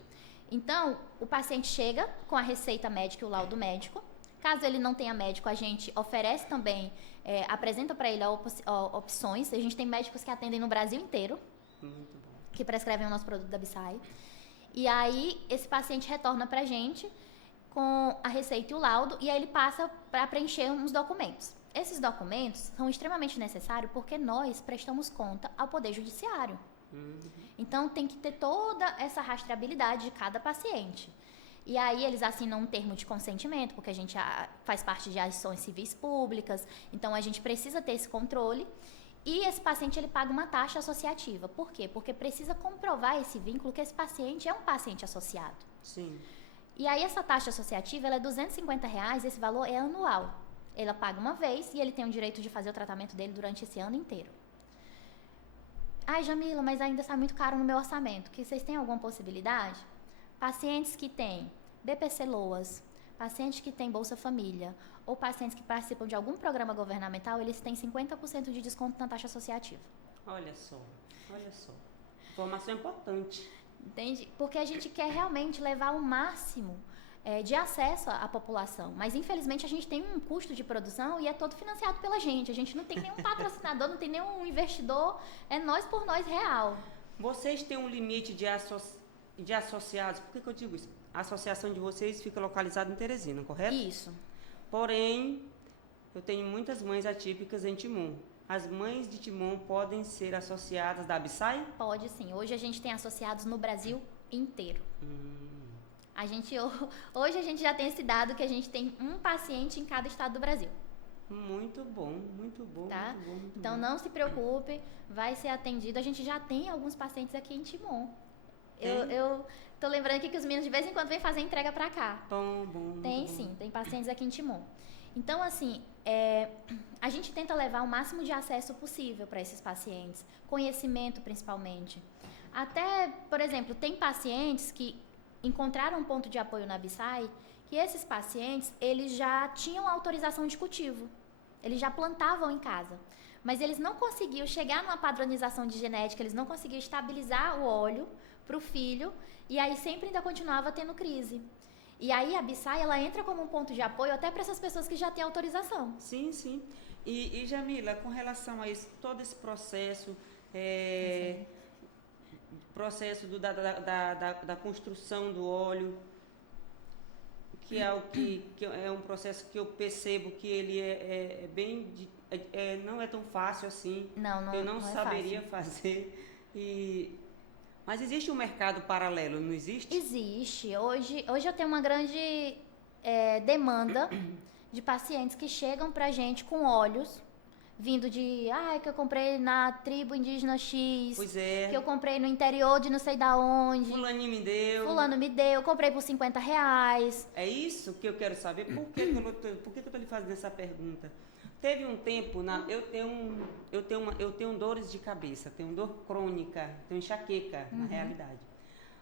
Então, o paciente chega com a receita médica e o laudo médico. Caso ele não tenha médico, a gente oferece também, apresenta para ele opções. A gente tem médicos que atendem no Brasil inteiro. Muito bom. Que prescrevem o nosso produto da Absai. E aí, esse paciente retorna pra gente com a receita e o laudo, e aí ele passa para preencher uns documentos. Esses documentos são extremamente necessários porque nós prestamos conta ao Poder Judiciário. Então, tem que ter toda essa rastreabilidade de cada paciente. E aí, eles assinam um termo de consentimento, porque a gente faz parte de ações civis públicas, então a gente precisa ter esse controle. E esse paciente, ele paga uma taxa associativa. Por quê? Porque precisa comprovar esse vínculo que esse paciente é um paciente associado. Sim. E aí, essa taxa associativa, ela é R$250, esse valor é anual. Ela paga uma vez e ele tem o direito de fazer o tratamento dele durante esse ano inteiro. Ai, Jamila, mas ainda está muito caro no meu orçamento. Que vocês têm alguma possibilidade? Pacientes que têm BPC-LOAS, pacientes que têm Bolsa Família ou pacientes que participam de algum programa governamental, eles têm 50% de desconto na taxa associativa. Olha só, olha só. Informação importante. Entende? Porque a gente quer realmente levar o máximo de acesso à população. Mas, infelizmente, a gente tem um custo de produção e é todo financiado pela gente. A gente não tem nenhum patrocinador, não tem nenhum investidor. É nós por nós real. Vocês têm um limite de associados. Por que eu digo isso? A associação de vocês fica localizada em Teresina, correto? Isso. Porém, eu tenho muitas mães atípicas em Timon. As mães de Timon podem ser associadas da Absai? Pode sim. Hoje a gente tem associados no Brasil inteiro. Hoje a gente já tem esse dado que a gente tem um paciente em cada estado do Brasil. Muito bom, muito bom, tá? muito bom, muito então bom. Não se preocupe, vai ser atendido. A gente já tem alguns pacientes aqui em Timon. Eu tô lembrando aqui que os meninos de vez em quando vêm fazer entrega pra cá. Bom. Tem sim, tem pacientes aqui em Timon. Então, assim, a gente tenta levar o máximo de acesso possível para esses pacientes, conhecimento principalmente. Até, por exemplo, tem pacientes que encontraram um ponto de apoio na Absai, que esses pacientes, eles já tinham autorização de cultivo, eles já plantavam em casa, mas eles não conseguiam chegar numa padronização de genética, eles não conseguiam estabilizar o óleo para o filho, e aí sempre ainda continuava tendo crise. E aí a Absai, ela entra como um ponto de apoio até para essas pessoas que já têm autorização. Sim. E Jamila, com relação a isso, todo esse processo, da construção do óleo, que é um processo que eu percebo que ele é bem, não é tão fácil assim. Eu não saberia fazer. Mas existe um mercado paralelo, não existe? Existe. Hoje eu tenho uma grande demanda de pacientes que chegam pra gente com óleos, vindo de, que eu comprei na tribo indígena X, pois é. que eu comprei no interior de não sei da onde. Fulano me deu, eu comprei por R$50. É isso que eu quero saber. Por que eu tô lhe fazendo essa pergunta? Teve um tempo, eu tenho dores de cabeça, tenho dor crônica, tenho enxaqueca, na realidade.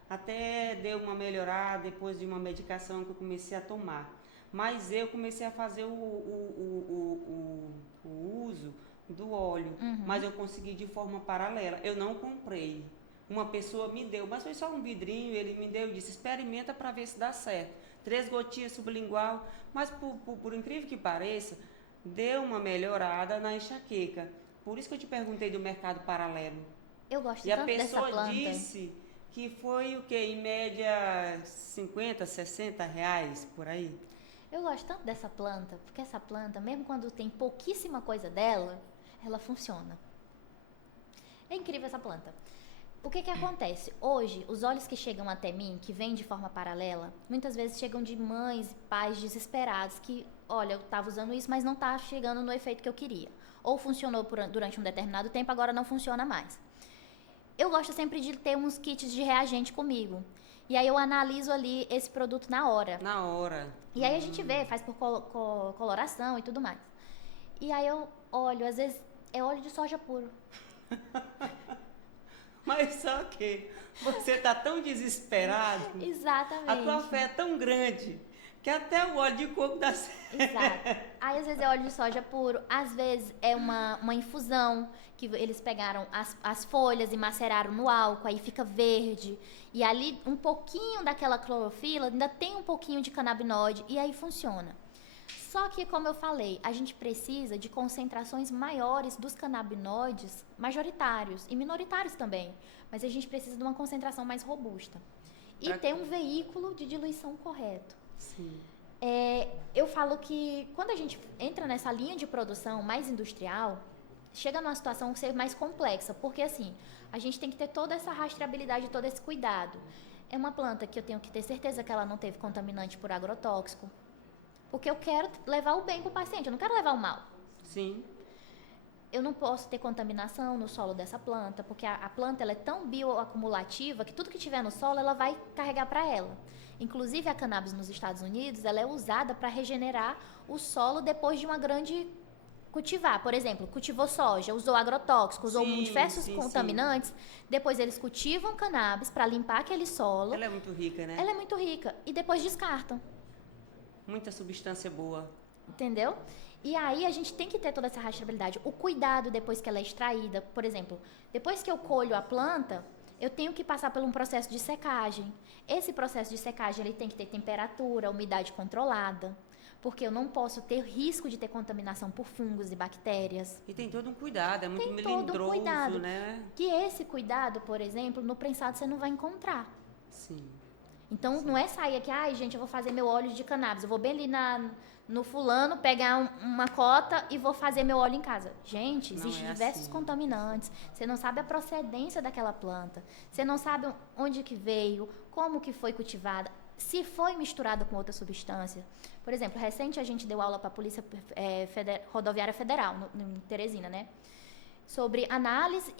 Até deu uma melhorada depois de uma medicação que eu comecei a tomar. Mas eu comecei a fazer o uso do óleo, mas eu consegui de forma paralela. Eu não comprei. Uma pessoa me deu, mas foi só um vidrinho, ele me deu e disse, experimenta para ver se dá certo. 3 gotinhas sublingual, mas por incrível que pareça, deu uma melhorada na enxaqueca. Por isso que eu te perguntei do mercado paralelo. Eu gosto tanto dessa planta. E a pessoa disse que foi o quê? Em média R$50, R$60 por aí. Eu gosto tanto dessa planta, porque essa planta, mesmo quando tem pouquíssima coisa dela, ela funciona. É incrível essa planta. O que acontece? Hoje, os óleos que chegam até mim, que vêm de forma paralela, muitas vezes chegam de mães e pais desesperados, que olha, eu estava usando isso, mas não está chegando no efeito que eu queria. Ou funcionou durante um determinado tempo, agora não funciona mais. Eu gosto sempre de ter uns kits de reagente comigo. E aí eu analiso ali esse produto na hora. Na hora. E aí a gente vê, faz por coloração e tudo mais. E aí eu olho, às vezes é óleo de soja puro. Mas só que você tá tão desesperado. Exatamente. A tua fé é tão grande que até o óleo de coco dá certo. Exato. Aí às vezes é óleo de soja puro, às vezes é uma infusão que eles pegaram as folhas e maceraram no álcool, aí fica verde. E ali um pouquinho daquela clorofila ainda tem um pouquinho de canabinoide e aí funciona. Só que, como eu falei, a gente precisa de concentrações maiores dos canabinoides majoritários e minoritários também. Mas a gente precisa de uma concentração mais robusta. E ter um veículo de diluição correto. Sim. Eu falo que quando a gente entra nessa linha de produção mais industrial, chega numa situação ser mais complexa. Porque, assim, a gente tem que ter toda essa rastreabilidade, todo esse cuidado. É uma planta que eu tenho que ter certeza que ela não teve contaminante por agrotóxico. Porque eu quero levar o bem para o paciente, eu não quero levar o mal. Sim. Eu não posso ter contaminação no solo dessa planta, porque a planta ela é tão bioacumulativa que tudo que tiver no solo ela vai carregar para ela. Inclusive a cannabis nos Estados Unidos ela é usada para regenerar o solo depois de uma grande cultivar. Por exemplo, cultivou soja, usou agrotóxicos, usou diversos contaminantes. Depois eles cultivam cannabis para limpar aquele solo. Ela é muito rica, né? Ela é muito rica. E depois descartam. Muita substância boa. Entendeu? E aí a gente tem que ter toda essa rastreabilidade. O cuidado depois que ela é extraída. Por exemplo, depois que eu colho a planta, eu tenho que passar por um processo de secagem. Esse processo de secagem ele tem que ter temperatura, umidade controlada. Porque eu não posso ter risco de ter contaminação por fungos e bactérias. E tem todo um cuidado, é muito tem melindroso, todo um cuidado, né? Que esse cuidado, por exemplo, no prensado você não vai encontrar. Sim. Então, não é sair aqui, ai, gente, eu vou fazer meu óleo de cannabis. Eu vou bem ali no fulano, pegar uma cota e vou fazer meu óleo em casa. Gente, existem diversos contaminantes. Você não sabe a procedência daquela planta. Você não sabe onde que veio, como que foi cultivada, se foi misturada com outra substância. Por exemplo, recente a gente deu aula para a Polícia Rodoviária Federal, em Teresina, né? Sobre análise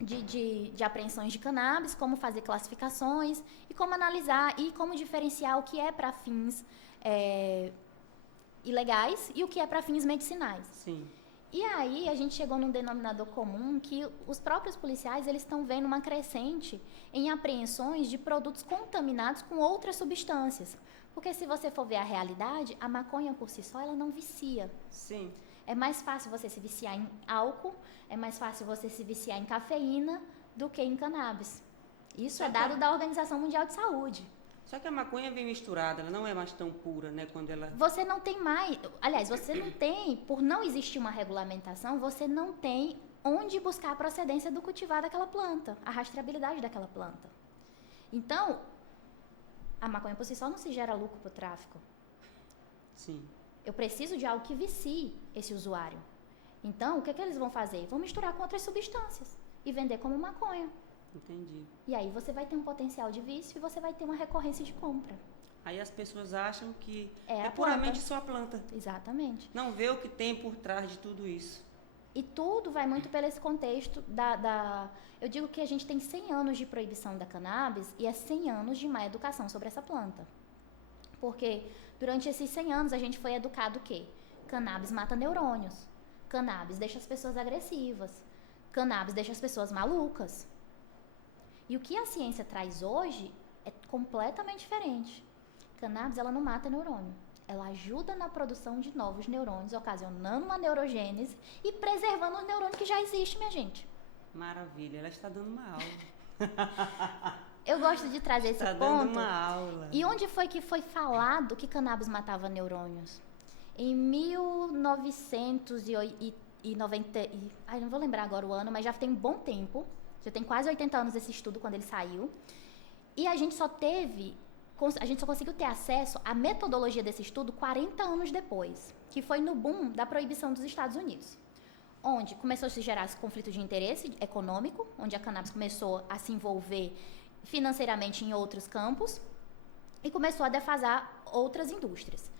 de apreensões de cannabis, como fazer classificações e como analisar e como diferenciar o que é para fins ilegais e o que é para fins medicinais. Sim. E aí a gente chegou num denominador comum que os próprios policiais eles estão vendo uma crescente em apreensões de produtos contaminados com outras substâncias. Porque se você for ver a realidade, a maconha por si só ela não vicia. Sim. É mais fácil você se viciar em álcool, é mais fácil você se viciar em cafeína do que em cannabis. Isso é dado da Organização Mundial de Saúde. Só que a maconha vem misturada, ela não é mais tão pura, né? Quando ela... Você não tem mais... Aliás, você não tem, por não existir uma regulamentação, você não tem onde buscar a procedência do cultivar daquela planta, a rastreabilidade daquela planta. Então, a maconha por si só não se gera lucro para o tráfico. Sim. Eu preciso de algo que vicie esse usuário. Então, o que eles vão fazer? Vão misturar com outras substâncias e vender como maconha. Entendi. E aí você vai ter um potencial de vício e você vai ter uma recorrência de compra. Aí as pessoas acham que é puramente só a planta. Exatamente. Não vê o que tem por trás de tudo isso. E tudo vai muito pelo esse contexto Eu digo que a gente tem 100 anos de proibição da cannabis e é 100 anos de má educação sobre essa planta. Porque durante esses 100 anos a gente foi educado o quê? Cannabis mata neurônios. Cannabis deixa as pessoas agressivas. Cannabis deixa as pessoas malucas. E o que a ciência traz hoje é completamente diferente. Cannabis, ela não mata neurônio. Ela ajuda na produção de novos neurônios, ocasionando uma neurogênese e preservando os neurônios que já existem, minha gente. Maravilha, ela está dando uma aula. Eu gosto de trazer esse ponto. Está dando uma aula. E onde foi que foi falado que cannabis matava neurônios? Em 1990, não vou lembrar agora o ano, mas já tem um bom tempo. Já tem quase 80 anos esse estudo quando ele saiu. E a gente só conseguiu ter acesso à metodologia desse estudo 40 anos depois, que foi no boom da proibição dos Estados Unidos, onde começou a se gerar esse conflito de interesse econômico, onde a cannabis começou a se envolver financeiramente em outros campos e começou a defasar outras indústrias.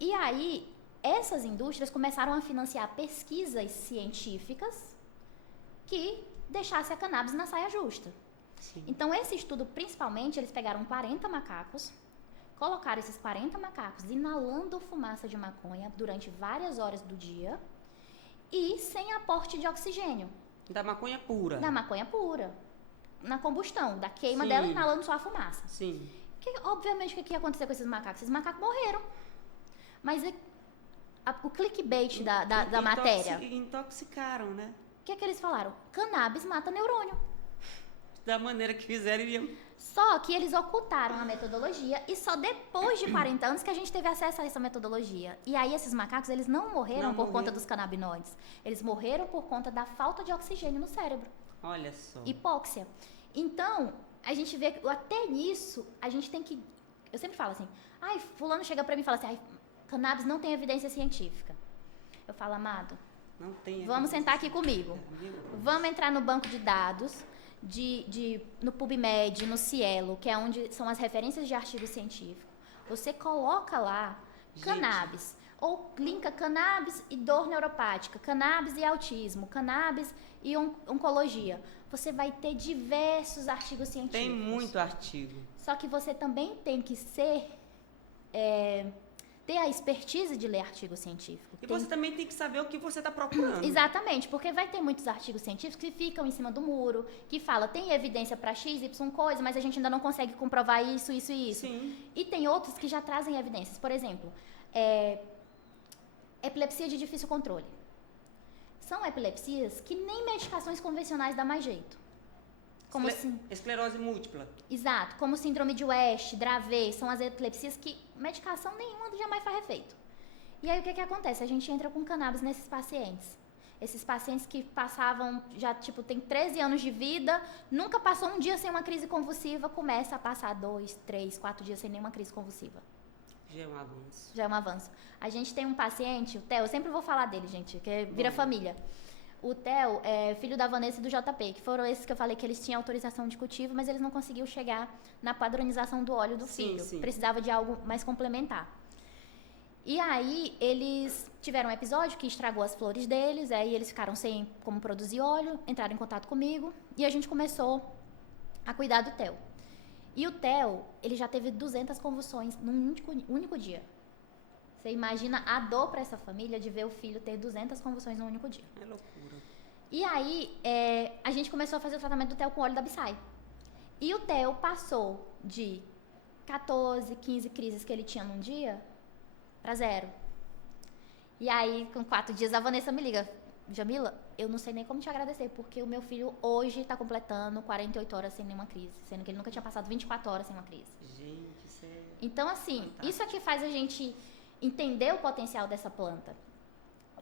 E aí, essas indústrias começaram a financiar pesquisas científicas que deixassem a cannabis na saia justa. Sim. Então, esse estudo, principalmente, eles pegaram 40 macacos, colocaram esses 40 macacos inalando fumaça de maconha durante várias horas do dia e sem aporte de oxigênio. Da maconha pura. Da maconha pura. Na combustão, da queima Sim. dela inalando só a fumaça. Sim. Obviamente, o que ia acontecer com esses macacos? Esses macacos morreram. Mas o clickbait da matéria... Intoxicaram, né? O que é que eles falaram? Cannabis mata neurônio. Da maneira que fizeram, iriam... Só que eles ocultaram a metodologia e só depois de 40 anos que a gente teve acesso a essa metodologia. E aí esses macacos, eles não morreram por conta dos canabinoides. Eles morreram por conta da falta de oxigênio no cérebro. Olha só. Hipóxia. Então, a gente vê que até nisso, a gente tem que... Eu sempre falo assim, fulano chega pra mim e fala assim, cannabis não tem evidência científica. Eu falo, amado, não tem vamos sentar aqui comigo. Vamos entrar no banco de dados... no PubMed, no Cielo, que é onde são as referências de artigo científico. Você coloca lá cannabis, ou linka cannabis e dor neuropática, cannabis e autismo, cannabis e oncologia. Você vai ter diversos artigos científicos. Tem muito artigo. Só que você também tem que ter a expertise de ler artigo científico. E você também tem que saber o que você está procurando. Exatamente, porque vai ter muitos artigos científicos que ficam em cima do muro, que fala, tem evidência para X, Y coisa, mas a gente ainda não consegue comprovar isso, isso e isso. Sim. E tem outros que já trazem evidências. Por exemplo, epilepsia de difícil controle. São epilepsias que nem medicações convencionais dá mais jeito. Como esclerose múltipla. Exato, como síndrome de West, Dravet, são as epilepsias que medicação nenhuma jamais faz efeito. E aí o que acontece? A gente entra com cannabis nesses pacientes. Esses pacientes que passavam, já tem 13 anos de vida, nunca passou um dia sem uma crise convulsiva, começa a passar 2, 3, 4 dias sem nenhuma crise convulsiva. Já é um avanço. Já é um avanço. A gente tem um paciente, o Theo, eu sempre vou falar dele, gente, que vira família. O Theo é filho da Vanessa e do JP, que foram esses que eu falei que eles tinham autorização de cultivo, mas eles não conseguiam chegar na padronização do óleo do filho. Sim. Precisava de algo mais complementar. E aí, eles tiveram um episódio que estragou as flores deles, aí eles ficaram sem como produzir óleo, entraram em contato comigo, e a gente começou a cuidar do Theo. E o Theo, ele já teve 200 convulsões num único dia. Você imagina a dor para essa família de ver o filho ter 200 convulsões num único dia. É loucura. E aí, a gente começou a fazer o tratamento do Theo com óleo da Absai. E o Theo passou de 14, 15 crises que ele tinha num dia para 0. E aí, com 4 dias, a Vanessa me liga. Jamila, eu não sei nem como te agradecer, porque o meu filho hoje está completando 48 horas sem nenhuma crise, sendo que ele nunca tinha passado 24 horas sem uma crise. Gente, isso é... Então, assim, fantástico. isso aqui faz a gente entender o potencial dessa planta.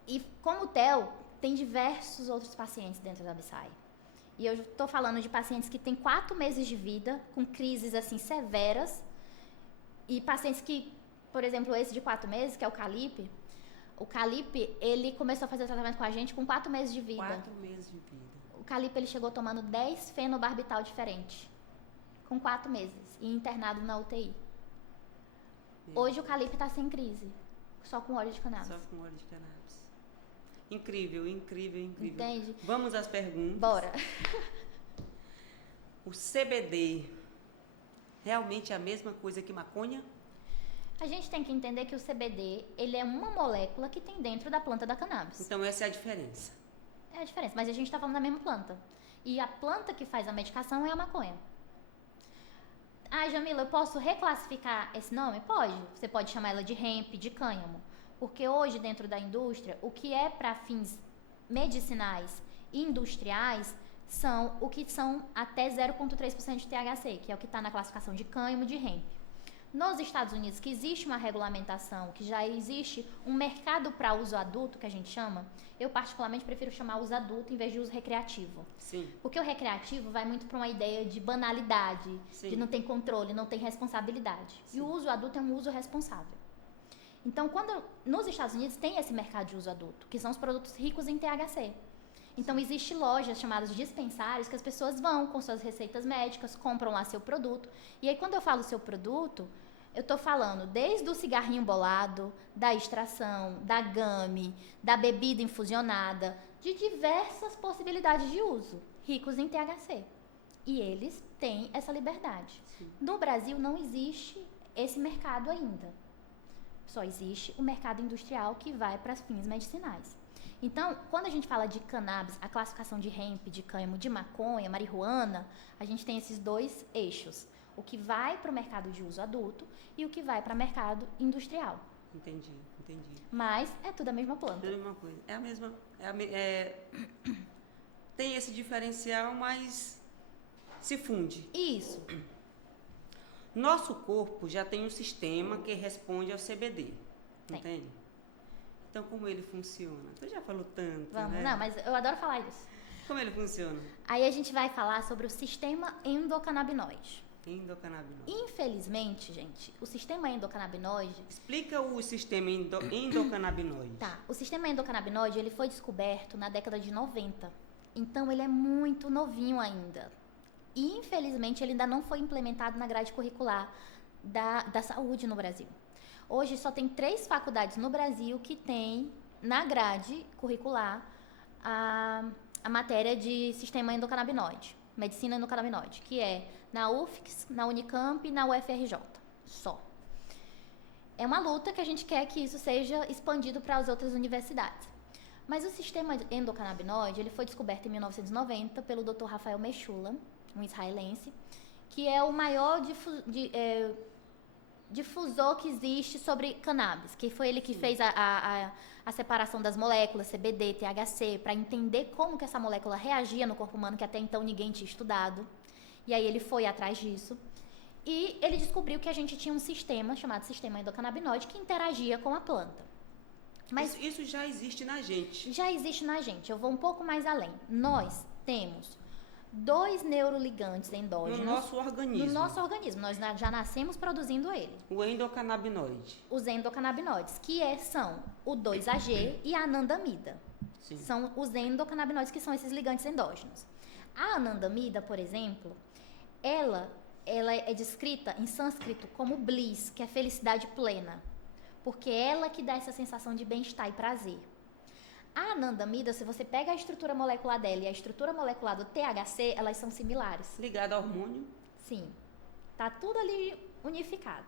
E como o Theo, tem diversos outros pacientes dentro da Absai. E eu estou falando de pacientes que têm 4 meses de vida, com crises assim severas, e pacientes que, por exemplo, esse de 4 meses, que é o Calipe, ele começou a fazer o tratamento com a gente com 4 meses de vida. 4 meses de vida. O Calipe, ele chegou tomando 10 fenobarbital diferentes, com 4 meses, e internado na UTI. Hoje o Calipe está sem crise, só com óleo de cannabis. Só com óleo de cannabis. Incrível, incrível, incrível. Entende? Vamos às perguntas. Bora. O CBD realmente é a mesma coisa que maconha? A gente tem que entender que o CBD, ele é uma molécula que tem dentro da planta da cannabis. Então essa é a diferença. É a diferença, mas a gente está falando da mesma planta. E a planta que faz a medicação é a maconha. Ah, Jamila, eu posso reclassificar esse nome? Pode. Você pode chamar ela de hemp, de cânhamo. Porque hoje, dentro da indústria, o que é para fins medicinais e industriais são o que são até 0,3% de THC, que é o que está na classificação de cânhamo, de hemp. Nos Estados Unidos, que existe uma regulamentação, que já existe um mercado para uso adulto, que a gente chama, eu particularmente prefiro chamar uso adulto em vez de uso recreativo. Sim. Porque o recreativo vai muito para uma ideia de banalidade, Sim. de não ter controle, não tem responsabilidade. Sim. E o uso adulto é um uso responsável. Então, nos Estados Unidos tem esse mercado de uso adulto, que são os produtos ricos em THC. Então, existe lojas chamadas dispensários que as pessoas vão com suas receitas médicas, compram lá seu produto. E aí, quando eu falo seu produto, Eu tô falando desde o cigarrinho bolado, da extração, da gummy, da bebida infusionada, de diversas possibilidades de uso, ricos em THC. E eles têm essa liberdade. Sim. No Brasil não existe esse mercado ainda. Só existe o mercado industrial que vai para fins medicinais. Então, quando a gente fala de cannabis, a classificação de hemp, de cânhamo, de maconha, marihuana, a gente tem esses dois eixos. O que vai para o mercado de uso adulto e o que vai para o mercado industrial. Entendi. Mas é tudo a mesma planta. É a mesma coisa. É a mesma. Tem esse diferencial, mas se funde. Isso. Nosso corpo já tem um sistema que responde ao CBD. Tem. Entende? Então, como ele funciona? Tu já falou tanto, Vamos, né? não, mas eu adoro falar isso. Como ele funciona? Aí a gente vai falar sobre o sistema endocannabinoide. Endocannabinoide. Infelizmente, gente, o sistema endocannabinoide... Explica o sistema endocannabinoide. Tá, o sistema endocannabinoide, ele foi descoberto na década de 90. Então, ele é muito novinho ainda. E, infelizmente, ele ainda não foi implementado na grade curricular da saúde no Brasil. Hoje, só tem 3 faculdades no Brasil que tem, na grade curricular, a matéria de sistema endocannabinoide, medicina endocannabinoide, que é na UFSC, na Unicamp e na UFRJ, só. É uma luta que a gente quer que isso seja expandido para as outras universidades. Mas o sistema endocannabinoide, ele foi descoberto em 1990 pelo Dr. Rafael Mechoulam, um israelense, que é o maior difusor que existe sobre cannabis, que foi ele que fez a separação das moléculas CBD, THC, para entender como que essa molécula reagia no corpo humano, que até então ninguém tinha estudado. E aí ele foi atrás disso. E ele descobriu que a gente tinha um sistema chamado sistema endocannabinoide que interagia com a planta. Mas isso já existe na gente. Já existe na gente. Eu vou um pouco mais além. Nós temos 2 neuroligantes endógenos. No nosso organismo. No nosso organismo. Nós já nascemos produzindo ele. O endocannabinoide. Os endocannabinoides, que são o 2-AG e a anandamida. Sim. São os endocannabinoides que são esses ligantes endógenos. A anandamida, por exemplo, ela é descrita em sânscrito como bliss, que é felicidade plena. Porque é ela que dá essa sensação de bem-estar e prazer. A anandamida, se você pega a estrutura molecular dela e a estrutura molecular do THC, elas são similares. Ligada ao hormônio? Sim. Tá tudo ali unificado.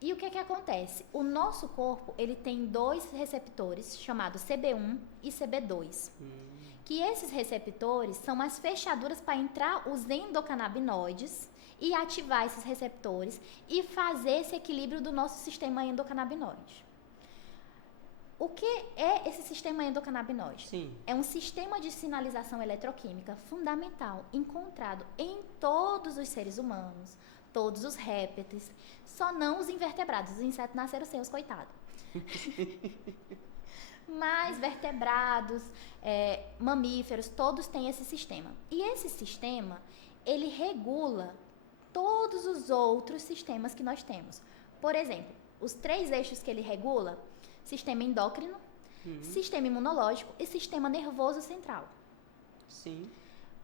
E o que acontece? O nosso corpo, ele tem 2 receptores, chamados CB1 e CB2. Que esses receptores são as fechaduras para entrar os endocannabinoides e ativar esses receptores e fazer esse equilíbrio do nosso sistema endocannabinoide. O que é esse sistema endocannabinoide? Sim. É um sistema de sinalização eletroquímica fundamental, encontrado em todos os seres humanos, todos os répteis, só não os invertebrados. Os insetos nasceram sem os coitados. Mas vertebrados, mamíferos, todos têm esse sistema. E esse sistema, ele regula todos os outros sistemas que nós temos. Por exemplo, os 3 eixos que ele regula: sistema endócrino, sistema imunológico e sistema nervoso central. Sim.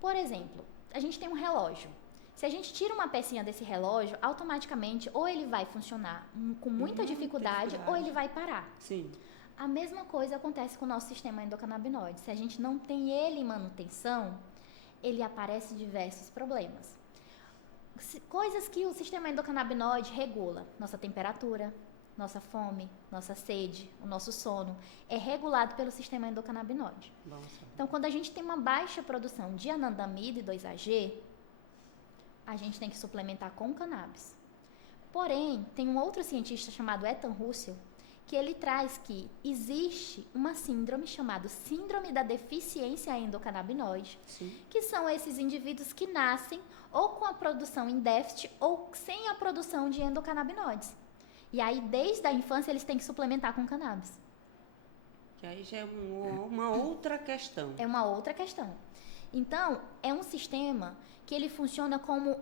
Por exemplo, a gente tem um relógio. Se a gente tira uma pecinha desse relógio, automaticamente ou ele vai funcionar com muita dificuldade ou ele vai parar. Sim. A mesma coisa acontece com o nosso sistema endocannabinoide. Se a gente não tem ele em manutenção, ele aparece diversos problemas. Coisas que o sistema endocannabinoide regula: nossa temperatura, nossa fome, nossa sede, o nosso sono, é regulado pelo sistema endocannabinoide. Então, quando a gente tem uma baixa produção de anandamida e 2-AG, a gente tem que suplementar com cannabis. Porém, tem um outro cientista chamado Ethan Russell, que ele traz que existe uma síndrome chamada síndrome da deficiência endocannabinoide, Sim. que são esses indivíduos que nascem ou com a produção em déficit ou sem a produção de endocannabinoides. E aí, desde a infância, eles têm que suplementar com cannabis. Que aí já é uma outra questão. É uma outra questão. Então, é um sistema que ele funciona como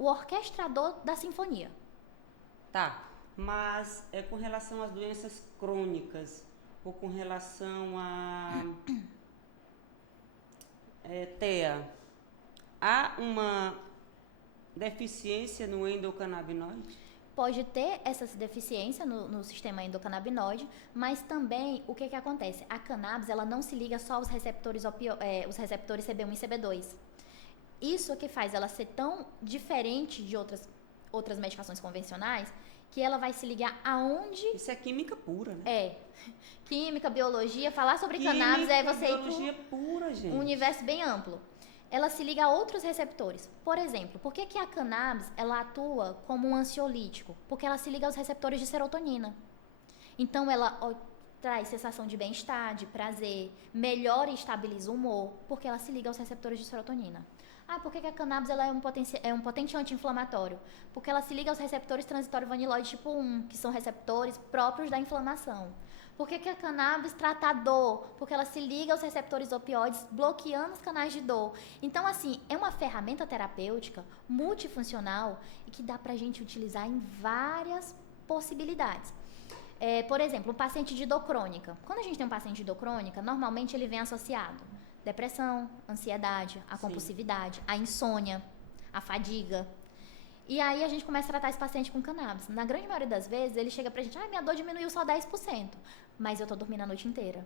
o orquestrador da sinfonia. Tá, mas é com relação às doenças crônicas ou com relação a TEA, há uma deficiência no endocannabinoide? pode ter essa deficiência no sistema endocannabinoide, mas também o que acontece? A cannabis, ela não se liga só aos receptores, os receptores CB1 e CB2. Isso é que faz ela ser tão diferente de outras medicações convencionais, que ela vai se ligar aonde... Isso é química pura, né? É. Química, biologia, falar sobre cannabis é você ir biologia pura, gente. Um universo bem amplo. Ela se liga a outros receptores. Por exemplo, por que a cannabis ela atua como um ansiolítico? Porque ela se liga aos receptores de serotonina. Então, ela traz sensação de bem-estar, de prazer, melhora e estabiliza o humor, porque ela se liga aos receptores de serotonina. Ah, por que a cannabis ela é um potente anti-inflamatório? Porque ela se liga aos receptores transitório vaniloide tipo 1, que são receptores próprios da inflamação. Por que a cannabis trata a dor? Porque ela se liga aos receptores opioides, bloqueando os canais de dor. Então, assim, é uma ferramenta terapêutica multifuncional e que dá pra gente utilizar em várias possibilidades. Por exemplo, um paciente de dor crônica. Quando a gente tem um paciente de dor crônica, normalmente ele vem associado depressão, ansiedade, a compulsividade, a insônia, a fadiga. E aí a gente começa a tratar esse paciente com cannabis. Na grande maioria das vezes, ele chega pra gente, minha dor diminuiu só 10%, mas eu tô dormindo a noite inteira.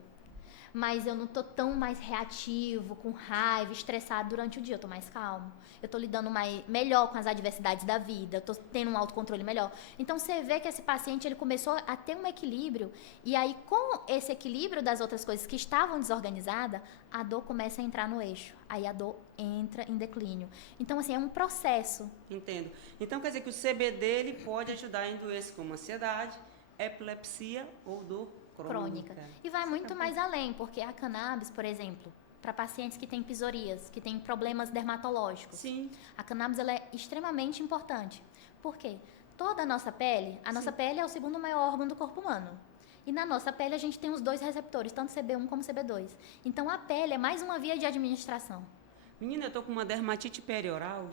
Mas eu não tô tão mais reativo, com raiva, estressado durante o dia, eu tô mais calmo. Eu tô lidando melhor com as adversidades da vida, eu tô tendo um autocontrole melhor. Então, você vê que esse paciente, ele começou a ter um equilíbrio, e aí, com esse equilíbrio das outras coisas que estavam desorganizadas, a dor começa a entrar no eixo. Aí a dor entra em declínio. Então, assim, é um processo. Entendo. Então, quer dizer que o CBD ele pode ajudar em doenças como ansiedade, epilepsia ou dor crônica. E vai muito mais além, porque a cannabis, por exemplo, para pacientes que têm psorias, que têm problemas dermatológicos. Sim. A cannabis ela é extremamente importante. Por quê? Toda a nossa pele é o segundo maior órgão do corpo humano. E na nossa pele a gente tem os dois receptores, tanto CB1 como CB2. Então a pele é mais uma via de administração. Menina, eu tô com uma dermatite perioral.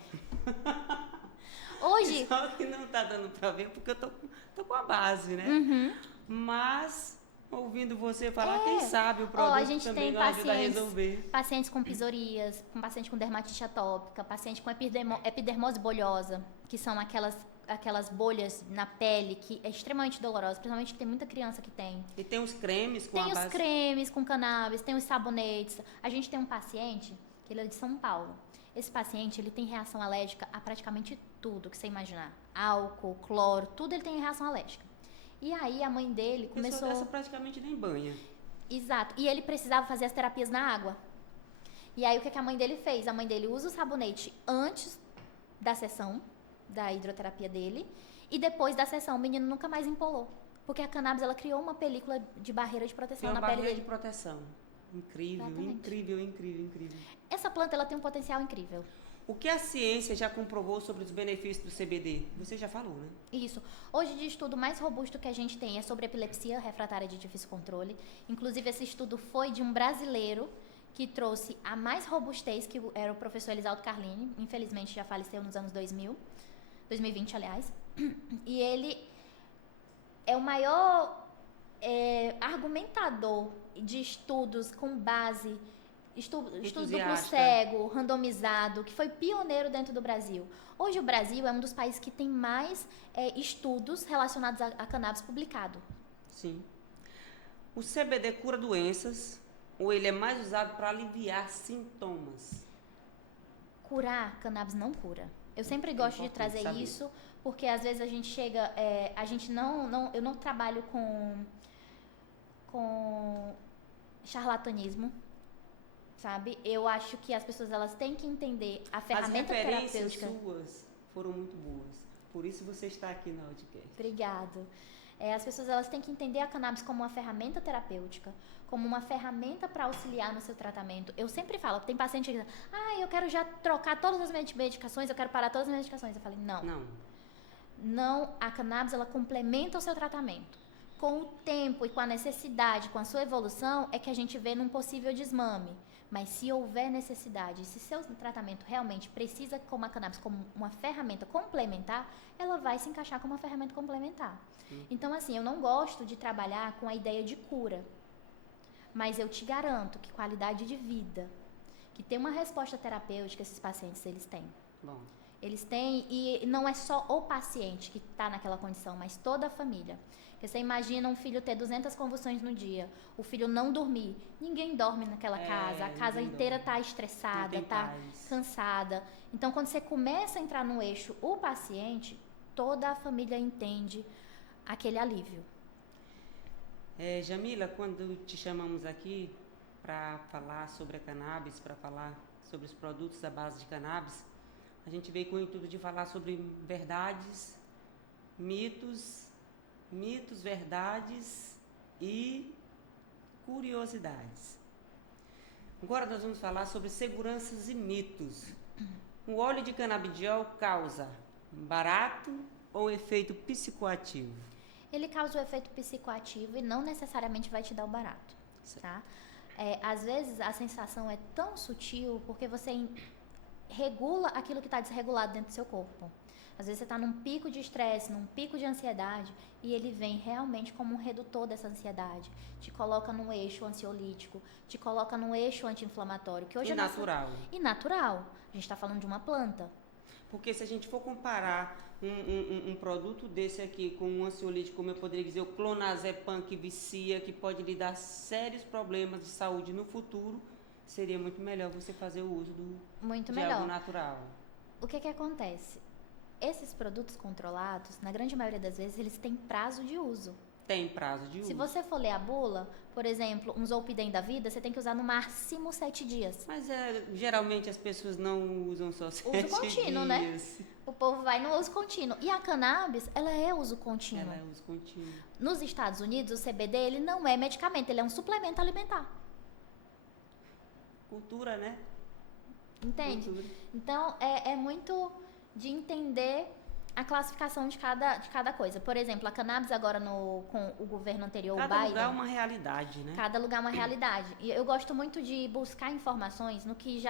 Hoje... Só que não tá dando para ver porque eu tô com a base, né? Uhum. Mas... ouvindo você falar, quem sabe o produto a gente também tem vai ajudar a resolver. Pacientes com psorias, paciente com dermatite atópica, paciente com epidermose bolhosa, que são aquelas bolhas na pele que é extremamente dolorosa, principalmente que tem muita criança que tem. E tem os cremes com Tem os cremes com cannabis, tem os sabonetes. A gente tem um paciente, que ele é de São Paulo. Esse paciente, ele tem reação alérgica a praticamente tudo que você imaginar. Álcool, cloro, tudo ele tem reação alérgica. E aí a mãe dele começou... Essa praticamente nem banha. Exato. E ele precisava fazer as terapias na água. E aí o que a mãe dele fez? A mãe dele usa o sabonete antes da sessão da hidroterapia dele. E depois da sessão o menino nunca mais empolou. Porque a cannabis, ela criou uma película de barreira de proteção na pele dele. Barreira de proteção. Incrível, incrível, incrível, incrível. Essa planta, ela tem um potencial incrível. O que a ciência já comprovou sobre os benefícios do CBD? Você já falou, né? Isso. Hoje, de estudo mais robusto que a gente tem é sobre epilepsia refratária de difícil controle. Inclusive, esse estudo foi de um brasileiro que trouxe a mais robustez, que era o professor Elisaldo Carlini. Infelizmente, já faleceu nos anos 2020, aliás. E ele é o maior argumentador de estudos com base... Estudo duplo cego, randomizado, que foi pioneiro dentro do Brasil. Hoje o Brasil é um dos países que tem mais estudos relacionados a cannabis publicado. Sim. O CBD cura doenças ou ele é mais usado para aliviar sintomas? Curar, cannabis não cura. Eu sempre gosto de trazer isso, porque às vezes a gente chega... eu não trabalho com charlatanismo. Sabe? Eu acho que as pessoas elas têm que entender a ferramenta terapêutica. As referências suas foram muito boas. Por isso você está aqui na Outcast. Obrigado. As pessoas elas têm que entender a cannabis como uma ferramenta terapêutica, como uma ferramenta para auxiliar no seu tratamento. Eu sempre falo, tem paciente que diz, eu quero já trocar todas as medicações, eu quero parar todas as medicações. Eu falei, não, a cannabis ela complementa o seu tratamento. Com o tempo e com a necessidade, com a sua evolução, é que a gente vê num possível desmame. Mas se houver necessidade, se seu tratamento realmente precisa como a cannabis como uma ferramenta complementar, ela vai se encaixar como uma ferramenta complementar. Então, assim, eu não gosto de trabalhar com a ideia de cura. Mas eu te garanto que qualidade de vida, que tem uma resposta terapêutica, esses pacientes, eles têm. Bom. Eles têm, e não é só o paciente que está naquela condição, mas toda a família. Porque você imagina um filho ter 200 convulsões no dia, o filho não dormir. Ninguém dorme naquela casa, a casa inteira está estressada, está cansada. Então, quando você começa a entrar no eixo o paciente, toda a família entende aquele alívio. Jamila, quando te chamamos aqui para falar sobre a cannabis, para falar sobre os produtos à base de cannabis, a gente veio com o intuito de falar sobre verdades, mitos, verdades e curiosidades. Agora nós vamos falar sobre seguranças e mitos. O óleo de canabidiol causa barato ou efeito psicoativo? Ele causa o efeito psicoativo e não necessariamente vai te dar o barato, tá? Às vezes a sensação é tão sutil porque você regula aquilo que está desregulado dentro do seu corpo. Às vezes você está num pico de estresse, num pico de ansiedade e ele vem realmente como um redutor dessa ansiedade. Te coloca num eixo ansiolítico, te coloca num eixo anti-inflamatório. Que hoje e natural. E natural. A gente está falando de uma planta. Porque se a gente for comparar um produto desse aqui com um ansiolítico, como eu poderia dizer, o clonazepam, que vicia, que pode lhe dar sérios problemas de saúde no futuro, seria muito melhor você fazer o uso de algo natural. O que acontece? Esses produtos controlados, na grande maioria das vezes, eles têm prazo de uso. Tem prazo de uso. Se você for ler a bula, por exemplo, um Zolpidem da vida, você tem que usar no máximo 7 dias. Mas geralmente as pessoas não usam só 7 dias. Uso contínuo, né? O povo vai no uso contínuo. E a cannabis, ela é uso contínuo. Ela é uso contínuo. Nos Estados Unidos, o CBD, ele não é medicamento, ele é um suplemento alimentar. Cultura, né? Entende? Cultura. Então, é muito de entender a classificação de cada coisa. Por exemplo, a cannabis agora com o governo anterior, o Biden... Cada lugar é uma realidade, né? Cada lugar é uma realidade. E eu gosto muito de buscar informações no que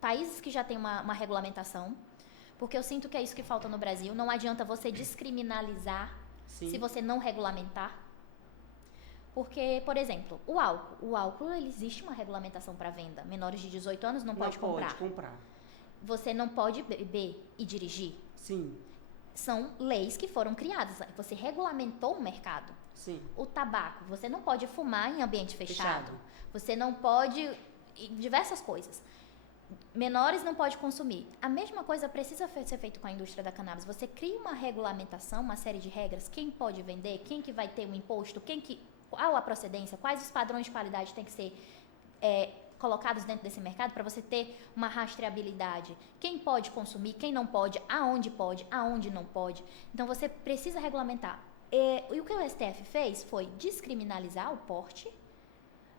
países que já têm uma regulamentação, porque eu sinto que é isso que falta no Brasil. Não adianta você descriminalizar se você não regulamentar. Porque, por exemplo, o álcool ele existe uma regulamentação para venda. Menores de 18 anos não pode comprar. Você não pode beber e dirigir. Sim. São leis que foram criadas. Você regulamentou o mercado. Sim. O tabaco, você não pode fumar em ambiente fechado. Você não pode... diversas coisas. Menores não pode consumir. A mesma coisa precisa ser feito com a indústria da cannabis. Você cria uma regulamentação, uma série de regras. Quem pode vender, quem que vai ter o imposto, qual a procedência, quais os padrões de qualidade têm que ser colocados dentro desse mercado para você ter uma rastreabilidade. Quem pode consumir, quem não pode, aonde não pode. Então você precisa regulamentar. E o que o STF fez foi descriminalizar o porte,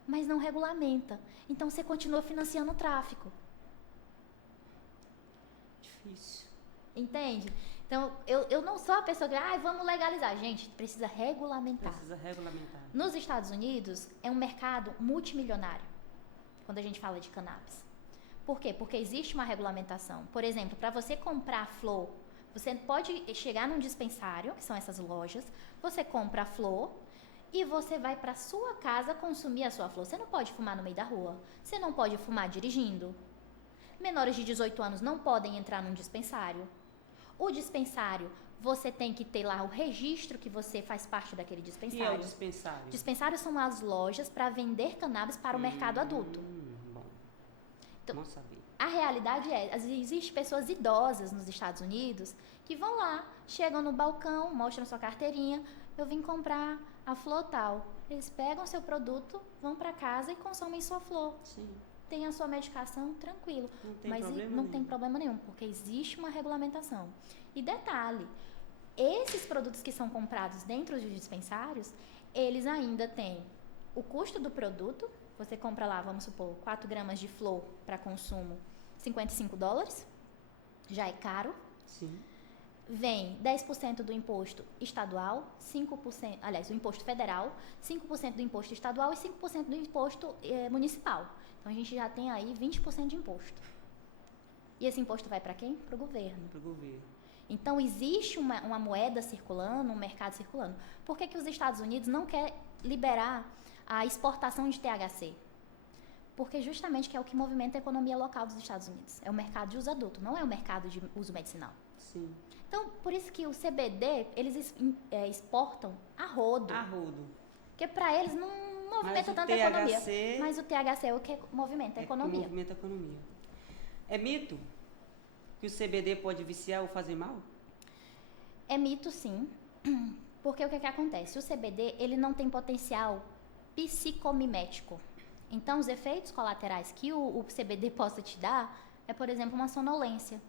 mas não regulamenta. Então você continua financiando o tráfico. Difícil. Entende? Então, eu não sou a pessoa que vamos legalizar. Gente, precisa regulamentar. Nos Estados Unidos, é um mercado multimilionário, quando a gente fala de cannabis. Por quê? Porque existe uma regulamentação. Por exemplo, para você comprar flor, você pode chegar num dispensário, que são essas lojas, você compra a flor e você vai para sua casa consumir a sua flor. Você não pode fumar no meio da rua. Você não pode fumar dirigindo. Menores de 18 anos não podem entrar num dispensário. O dispensário, você tem que ter lá o registro que você faz parte daquele dispensário. E é o dispensário? Dispensários são as lojas para vender cannabis para o mercado adulto. Bom, então, bom saber. A realidade existem pessoas idosas nos Estados Unidos que vão lá, chegam no balcão, mostram sua carteirinha, eu vim comprar a flor tal. Eles pegam seu produto, vão para casa e consomem sua flor. Sim. Tem a sua medicação tranquilo, mas não tem problema nenhum, porque existe uma regulamentação. E detalhe, esses produtos que são comprados dentro dos dispensários, eles ainda têm o custo do produto. Você compra lá, vamos supor, 4 gramas de flor para consumo, $55, já é caro. Sim. Vem 10% do imposto estadual, 5%, aliás, do imposto federal, 5% do imposto estadual e 5% do imposto municipal. Então, a gente já tem aí 20% de imposto. E esse imposto vai para quem? Para o governo. Para o governo. Então, existe uma moeda circulando, um mercado circulando. Por que os Estados Unidos não querem liberar a exportação de THC? Porque justamente que é o que movimenta a economia local dos Estados Unidos. É o mercado de uso adulto, não é o mercado de uso medicinal. Sim. Então, por isso que o CBD, eles exportam a rodo. A rodo. Porque para eles não movimenta tanta economia. Mas o THC é o que movimenta a economia. Que movimenta a economia. É mito que o CBD pode viciar ou fazer mal? É mito, sim. Porque o que acontece? O CBD, ele não tem potencial psicomimético. Então, os efeitos colaterais que o CBD possa te dar é, por exemplo, uma sonolência,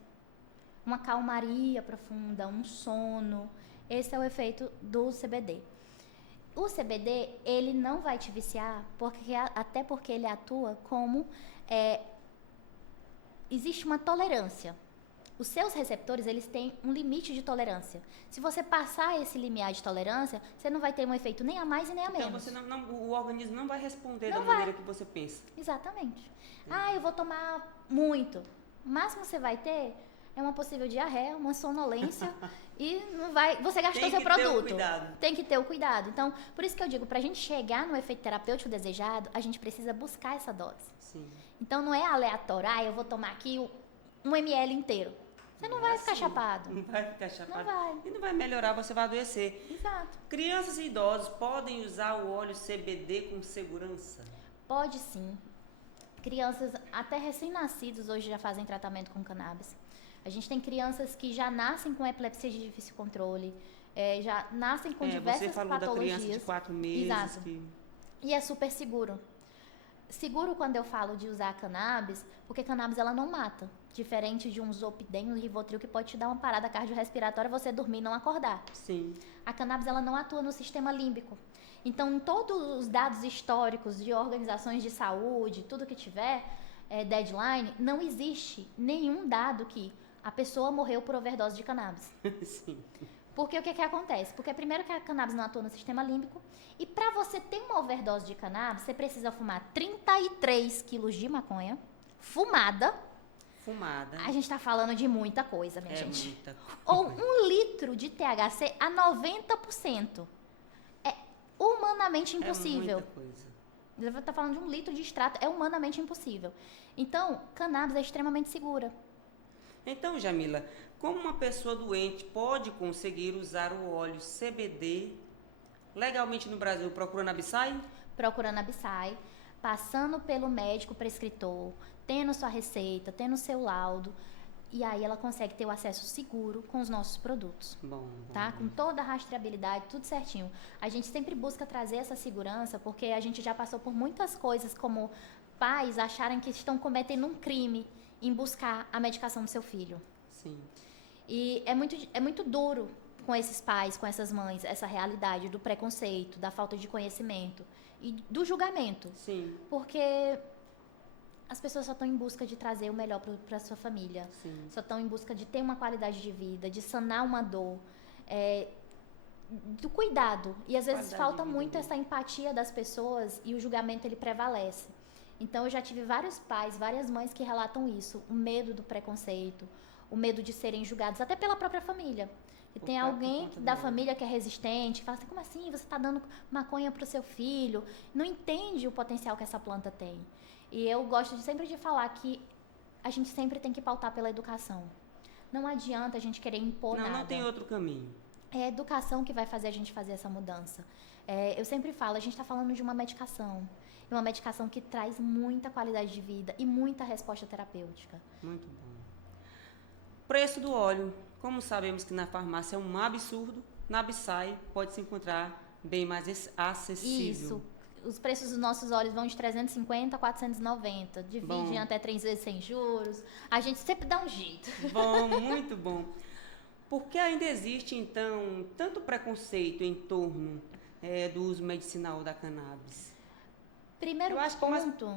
uma calmaria profunda, um sono. Esse é o efeito do CBD. O CBD, ele não vai te viciar, até porque ele atua como... existe uma tolerância. Os seus receptores, eles têm um limite de tolerância. Se você passar esse limiar de tolerância, você não vai ter um efeito nem a mais e nem a menos. Então, o organismo não vai responder da maneira que você pensa. Exatamente. Eu vou tomar muito. O máximo que você vai ter é uma possível diarreia, uma sonolência e não vai... Você gastou seu produto. Tem que ter o cuidado. Então, por isso que eu digo, para a gente chegar no efeito terapêutico desejado, a gente precisa buscar essa dose. Sim. Então, não é aleatório. Eu vou tomar aqui 1 ml inteiro. Você não vai ficar chapado. Não vai ficar chapado. Não vai. E não vai melhorar, você vai adoecer. Exato. Crianças e idosos podem usar o óleo CBD com segurança? Pode sim. Crianças até recém-nascidos hoje já fazem tratamento com cannabis. A gente tem crianças que já nascem com epilepsia de difícil controle, já nascem com diversas você falou patologias. Da criança de 4 meses. Exato. E é super seguro. Seguro quando eu falo de usar cannabis, porque cannabis ela não mata. Diferente de um Zolpidem, um Rivotril, que pode te dar uma parada cardiorrespiratória, você dormir e não acordar. Sim. A cannabis ela não atua no sistema límbico. Então, em todos os dados históricos de organizações de saúde, tudo que tiver, deadline, não existe nenhum dado que a pessoa morreu por overdose de cannabis. Sim. Porque o que acontece? Porque primeiro que a cannabis não atua no sistema límbico, e para você ter uma overdose de cannabis, você precisa fumar 33 quilos de maconha, fumada. A gente tá falando de muita coisa, minha gente. Muita coisa. Ou 1 litro de THC a 90%. É humanamente impossível. É muita coisa. Você tá falando de 1 litro de extrato, é humanamente impossível. Então, cannabis é extremamente segura. Então, Jamila, como uma pessoa doente pode conseguir usar o óleo CBD legalmente no Brasil? Procurando a Absai? Procurando a Absai, passando pelo médico prescritor, tendo sua receita, tendo seu laudo, e aí ela consegue ter o acesso seguro com os nossos produtos. Bom. Com toda a rastreabilidade, tudo certinho. A gente sempre busca trazer essa segurança, porque a gente já passou por muitas coisas, como pais acharem que estão cometendo um crime em buscar a medicação do seu filho. Sim. E é muito duro com esses pais, com essas mães, essa realidade do preconceito, da falta de conhecimento e do julgamento. Sim. Porque as pessoas só estão em busca de trazer o melhor para a sua família. Sim. Só estão em busca de ter uma qualidade de vida, de sanar uma dor, do cuidado. E às vezes falta muito essa empatia das pessoas e o julgamento ele prevalece. Então eu já tive vários pais, várias mães que relatam isso, o medo do preconceito, o medo de serem julgados até pela própria família. E tem alguém da família que é resistente, que fala assim, como assim, você está dando maconha para o seu filho? Não entende o potencial que essa planta tem. E eu gosto sempre de falar que a gente sempre tem que pautar pela educação. Não adianta a gente querer impor nada. Não tem outro caminho. É a educação que vai fazer a gente fazer essa mudança. Eu sempre falo, a gente está falando de uma medicação. Uma medicação que traz muita qualidade de vida e muita resposta terapêutica. Muito bom. Preço do óleo. Como sabemos que na farmácia é um absurdo, na Absai pode se encontrar bem mais acessível. Isso. Os preços dos nossos óleos vão de 350 a 490. Dividem até 3 vezes sem juros. A gente sempre dá um jeito. Bom, muito bom. Por que ainda existe, então, tanto preconceito em torno do uso medicinal da cannabis? Primeiro ponto,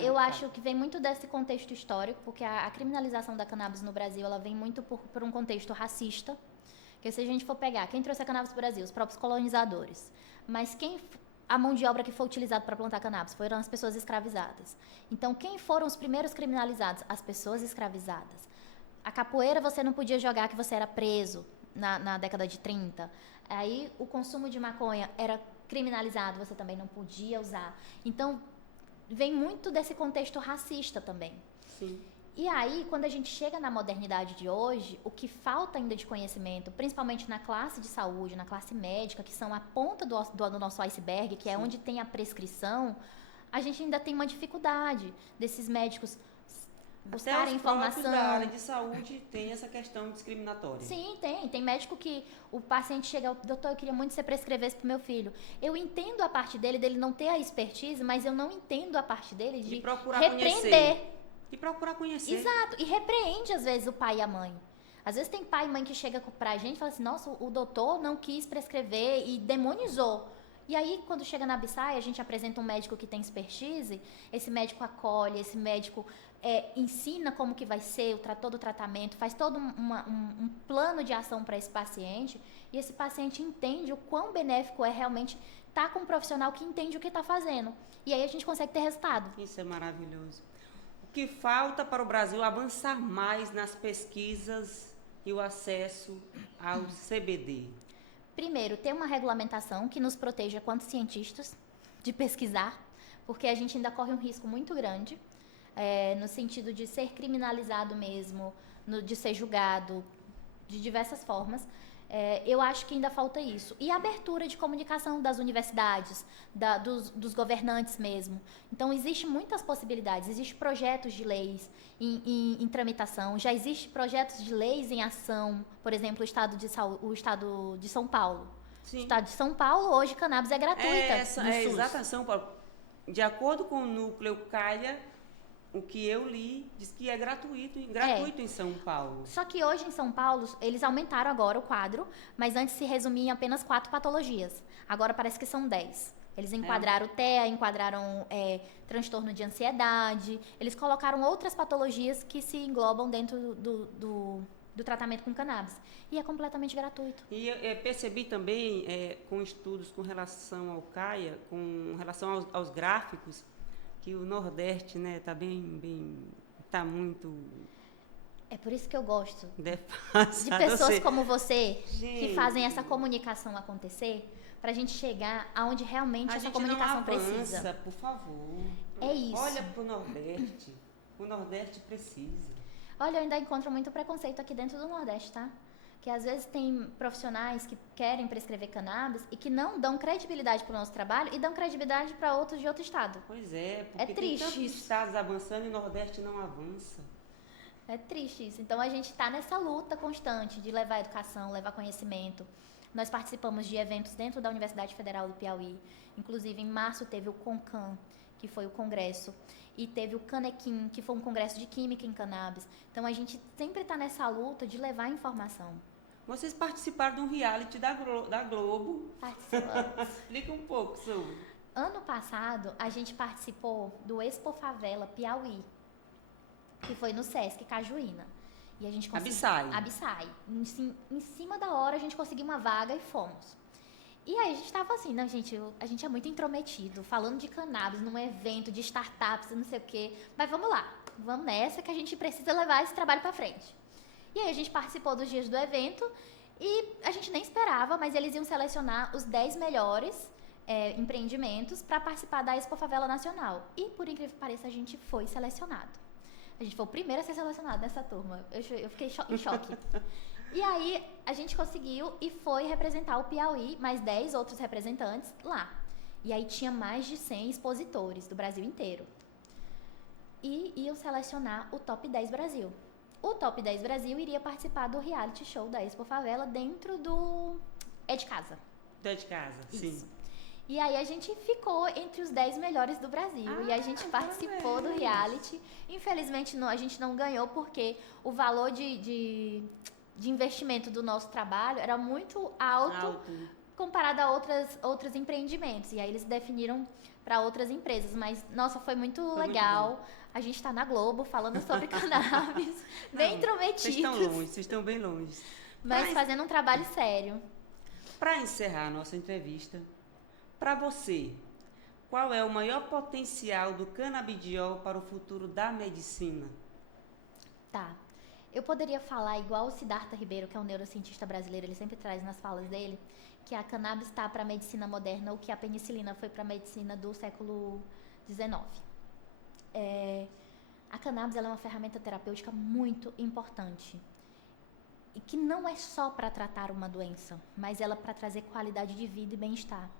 eu acho que vem muito desse contexto histórico, porque a criminalização da cannabis no Brasil, ela vem muito por um contexto racista. Porque se a gente for pegar, quem trouxe a cannabis para o Brasil? Os próprios colonizadores. Mas a mão de obra que foi utilizada para plantar cannabis foram as pessoas escravizadas. Então, quem foram os primeiros criminalizados? As pessoas escravizadas. A capoeira você não podia jogar, que você era preso na década de 30. Aí, o consumo de maconha era criminalizado, você também não podia usar. Então, vem muito desse contexto racista também. Sim. E aí, quando a gente chega na modernidade de hoje, o que falta ainda de conhecimento, principalmente na classe de saúde, na classe médica, que são a ponta do nosso iceberg, que é onde tem a prescrição, a gente ainda tem uma dificuldade desses médicos buscarem informação. Da área de saúde tem essa questão discriminatória. Sim, tem. Tem médico que o paciente chega, doutor, eu queria muito que você prescrevesse pro meu filho. Eu entendo a parte dele não ter a expertise, mas eu não entendo a parte dele de procurar repreender. Conhecer. E procurar conhecer. Exato. E repreende, às vezes, o pai e a mãe. Às vezes tem pai e mãe que chega pra gente e fala assim, nossa, o doutor não quis prescrever e demonizou. E aí, quando chega na Absai, a gente apresenta um médico que tem expertise, esse médico acolhe, esse médico ensina como que vai ser todo o tratamento, faz todo um plano de ação para esse paciente, e esse paciente entende o quão benéfico é realmente estar com um profissional que entende o que está fazendo. E aí a gente consegue ter resultado. Isso é maravilhoso. O que falta para o Brasil avançar mais nas pesquisas e o acesso ao CBD? Primeiro, ter uma regulamentação que nos proteja quanto cientistas de pesquisar, porque a gente ainda corre um risco muito grande, no sentido de ser criminalizado mesmo, de ser julgado de diversas formas. Eu acho que ainda falta isso. E a abertura de comunicação das universidades, dos governantes mesmo. Então, existem muitas possibilidades. Existem projetos de leis em tramitação, já existem projetos de leis em ação, por exemplo, o Estado de São Paulo. Sim. O Estado de São Paulo, hoje, cannabis é gratuita. Exata São Paulo. De acordo com o núcleo CAIA, o que eu li diz que é gratuito em São Paulo. Só que hoje em São Paulo, eles aumentaram agora o quadro, mas antes se resumia em apenas 4 patologias. Agora parece que são 10. Eles enquadraram TEA, enquadraram transtorno de ansiedade, eles colocaram outras patologias que se englobam dentro do tratamento com cannabis. E é completamente gratuito. E eu percebi também, com estudos com relação ao CAIA, com relação aos gráficos, que o Nordeste, né, tá muito... É por isso que eu gosto defasado. de pessoas como você, Gente, que fazem essa comunicação acontecer, pra gente chegar aonde realmente essa comunicação precisa. Avança, por favor. É isso. Olha pro Nordeste. O Nordeste precisa. Olha, eu ainda encontro muito preconceito aqui dentro do Nordeste, tá? Que às vezes tem profissionais que querem prescrever cannabis e que não dão credibilidade para o nosso trabalho e dão credibilidade para outros de outro estado. Pois é, porque É triste tem tantos isso. estados avançando e o Nordeste não avança. É triste isso. Então a gente está nessa luta constante de levar educação, levar conhecimento. Nós participamos de eventos dentro da Universidade Federal do Piauí. Inclusive, em março teve o CONCAN, que foi o congresso, e teve o Canequim, que foi um congresso de química em cannabis. Então a gente sempre está nessa luta de levar informação. Vocês participaram de um reality da Globo. Participamos. Explica um pouco sobre. Ano passado, a gente participou do Expo Favela Piauí, que foi no Sesc Cajuína. E a gente Absai. Em cima da hora, a gente conseguiu uma vaga e fomos. E aí a gente tava assim, não, gente, a gente é muito intrometido, falando de cannabis num evento de startups e não sei o quê. Mas vamos lá, vamos nessa que a gente precisa levar esse trabalho pra frente. E aí a gente participou dos dias do evento e a gente nem esperava, mas eles iam selecionar os 10 melhores empreendimentos para participar da Expo Favela Nacional. E, por incrível que pareça, a gente foi selecionado. A gente foi o primeiro a ser selecionado nessa turma. Eu fiquei em choque. E aí, a gente conseguiu e foi representar o Piauí, mais 10 outros representantes lá. E aí tinha mais de 100 expositores do Brasil inteiro. E iam selecionar o Top 10 Brasil. O Top 10 Brasil iria participar do reality show da Expo Favela dentro do É de Casa. É de Casa, Isso. sim. E aí a gente ficou entre os 10 melhores do Brasil. E a gente participou do reality. Infelizmente, a gente não ganhou porque o valor de investimento do nosso trabalho era muito alto comparado a outros empreendimentos. E aí eles definiram para outras empresas. Mas, nossa, foi muito legal. A gente está na Globo falando sobre cannabis, bem intrometidos. Vocês estão longe, vocês estão bem longe. Mas fazendo um trabalho sério. Para encerrar a nossa entrevista, para você, qual é o maior potencial do canabidiol para o futuro da medicina? Tá. Eu poderia falar igual o Siddhartha Ribeiro, que é um neurocientista brasileiro, ele sempre traz nas falas dele, que a cannabis está para a medicina moderna o que a penicilina foi para a medicina do século XIX. A cannabis ela é uma ferramenta terapêutica muito importante. E que não é só para tratar uma doença, mas ela para trazer qualidade de vida e bem-estar.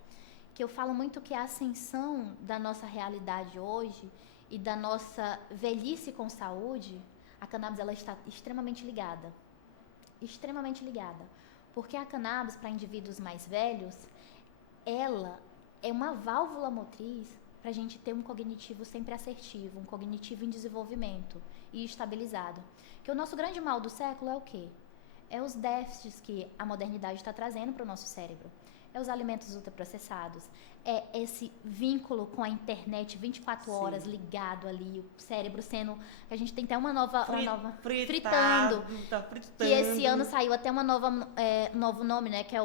Que eu falo muito que a ascensão da nossa realidade hoje e da nossa velhice com saúde, a cannabis ela está extremamente ligada. Extremamente ligada. Porque a cannabis, para indivíduos mais velhos, ela é uma válvula motriz para a gente ter um cognitivo sempre assertivo, um cognitivo em desenvolvimento e estabilizado. Que o nosso grande mal do século é o quê? É os déficits que a modernidade está trazendo para o nosso cérebro. É os alimentos ultraprocessados, é esse vínculo com a internet 24 horas ligado ali, o cérebro sendo... A gente tem até uma nova fritando. Tá fritando. Que esse ano saiu até uma novo nome, né? Que é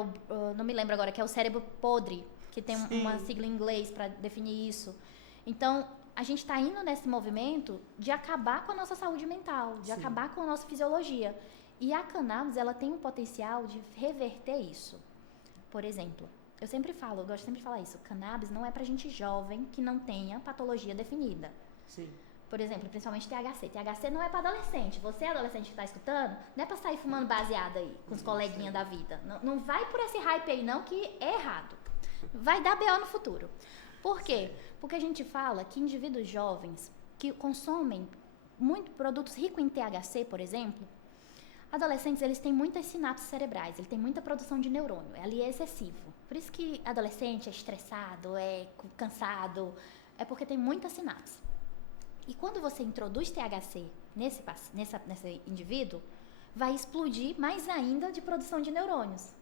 não me lembro agora, que é o cérebro podre, que tem uma sigla em inglês para definir isso. Então, a gente está indo nesse movimento de acabar com a nossa saúde mental, de acabar com a nossa fisiologia. E a cannabis, ela tem um potencial de reverter isso. Por exemplo, eu gosto sempre de falar isso, cannabis não é pra gente jovem que não tenha patologia definida. Sim. Por exemplo, principalmente THC. THC não é pra adolescente. Você, adolescente que tá escutando, não é pra sair fumando baseado aí, com os coleguinhas da vida. Não vai por esse hype aí não, que é errado. Vai dar BO no futuro. Por quê? Porque a gente fala que indivíduos jovens que consomem muito produtos ricos em THC, por exemplo, adolescentes, eles têm muitas sinapses cerebrais, ele tem muita produção de neurônio, ali é excessivo. Por isso que adolescente é estressado, é cansado, é porque tem muita sinapse. E quando você introduz THC nesse indivíduo, vai explodir mais ainda de produção de neurônios.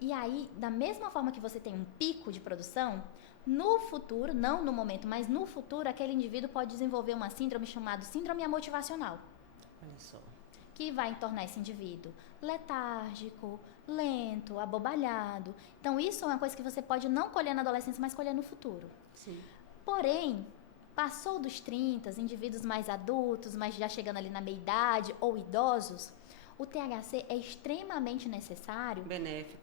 E aí, da mesma forma que você tem um pico de produção, no futuro, não no momento, mas no futuro, aquele indivíduo pode desenvolver uma síndrome chamada síndrome amotivacional. Olha só. Que vai tornar esse indivíduo letárgico, lento, abobalhado. Então, isso é uma coisa que você pode não colher na adolescência, mas colher no futuro. Sim. Porém, passou dos 30, indivíduos mais adultos, mas já chegando ali na meia-idade, ou idosos, o THC é extremamente necessário.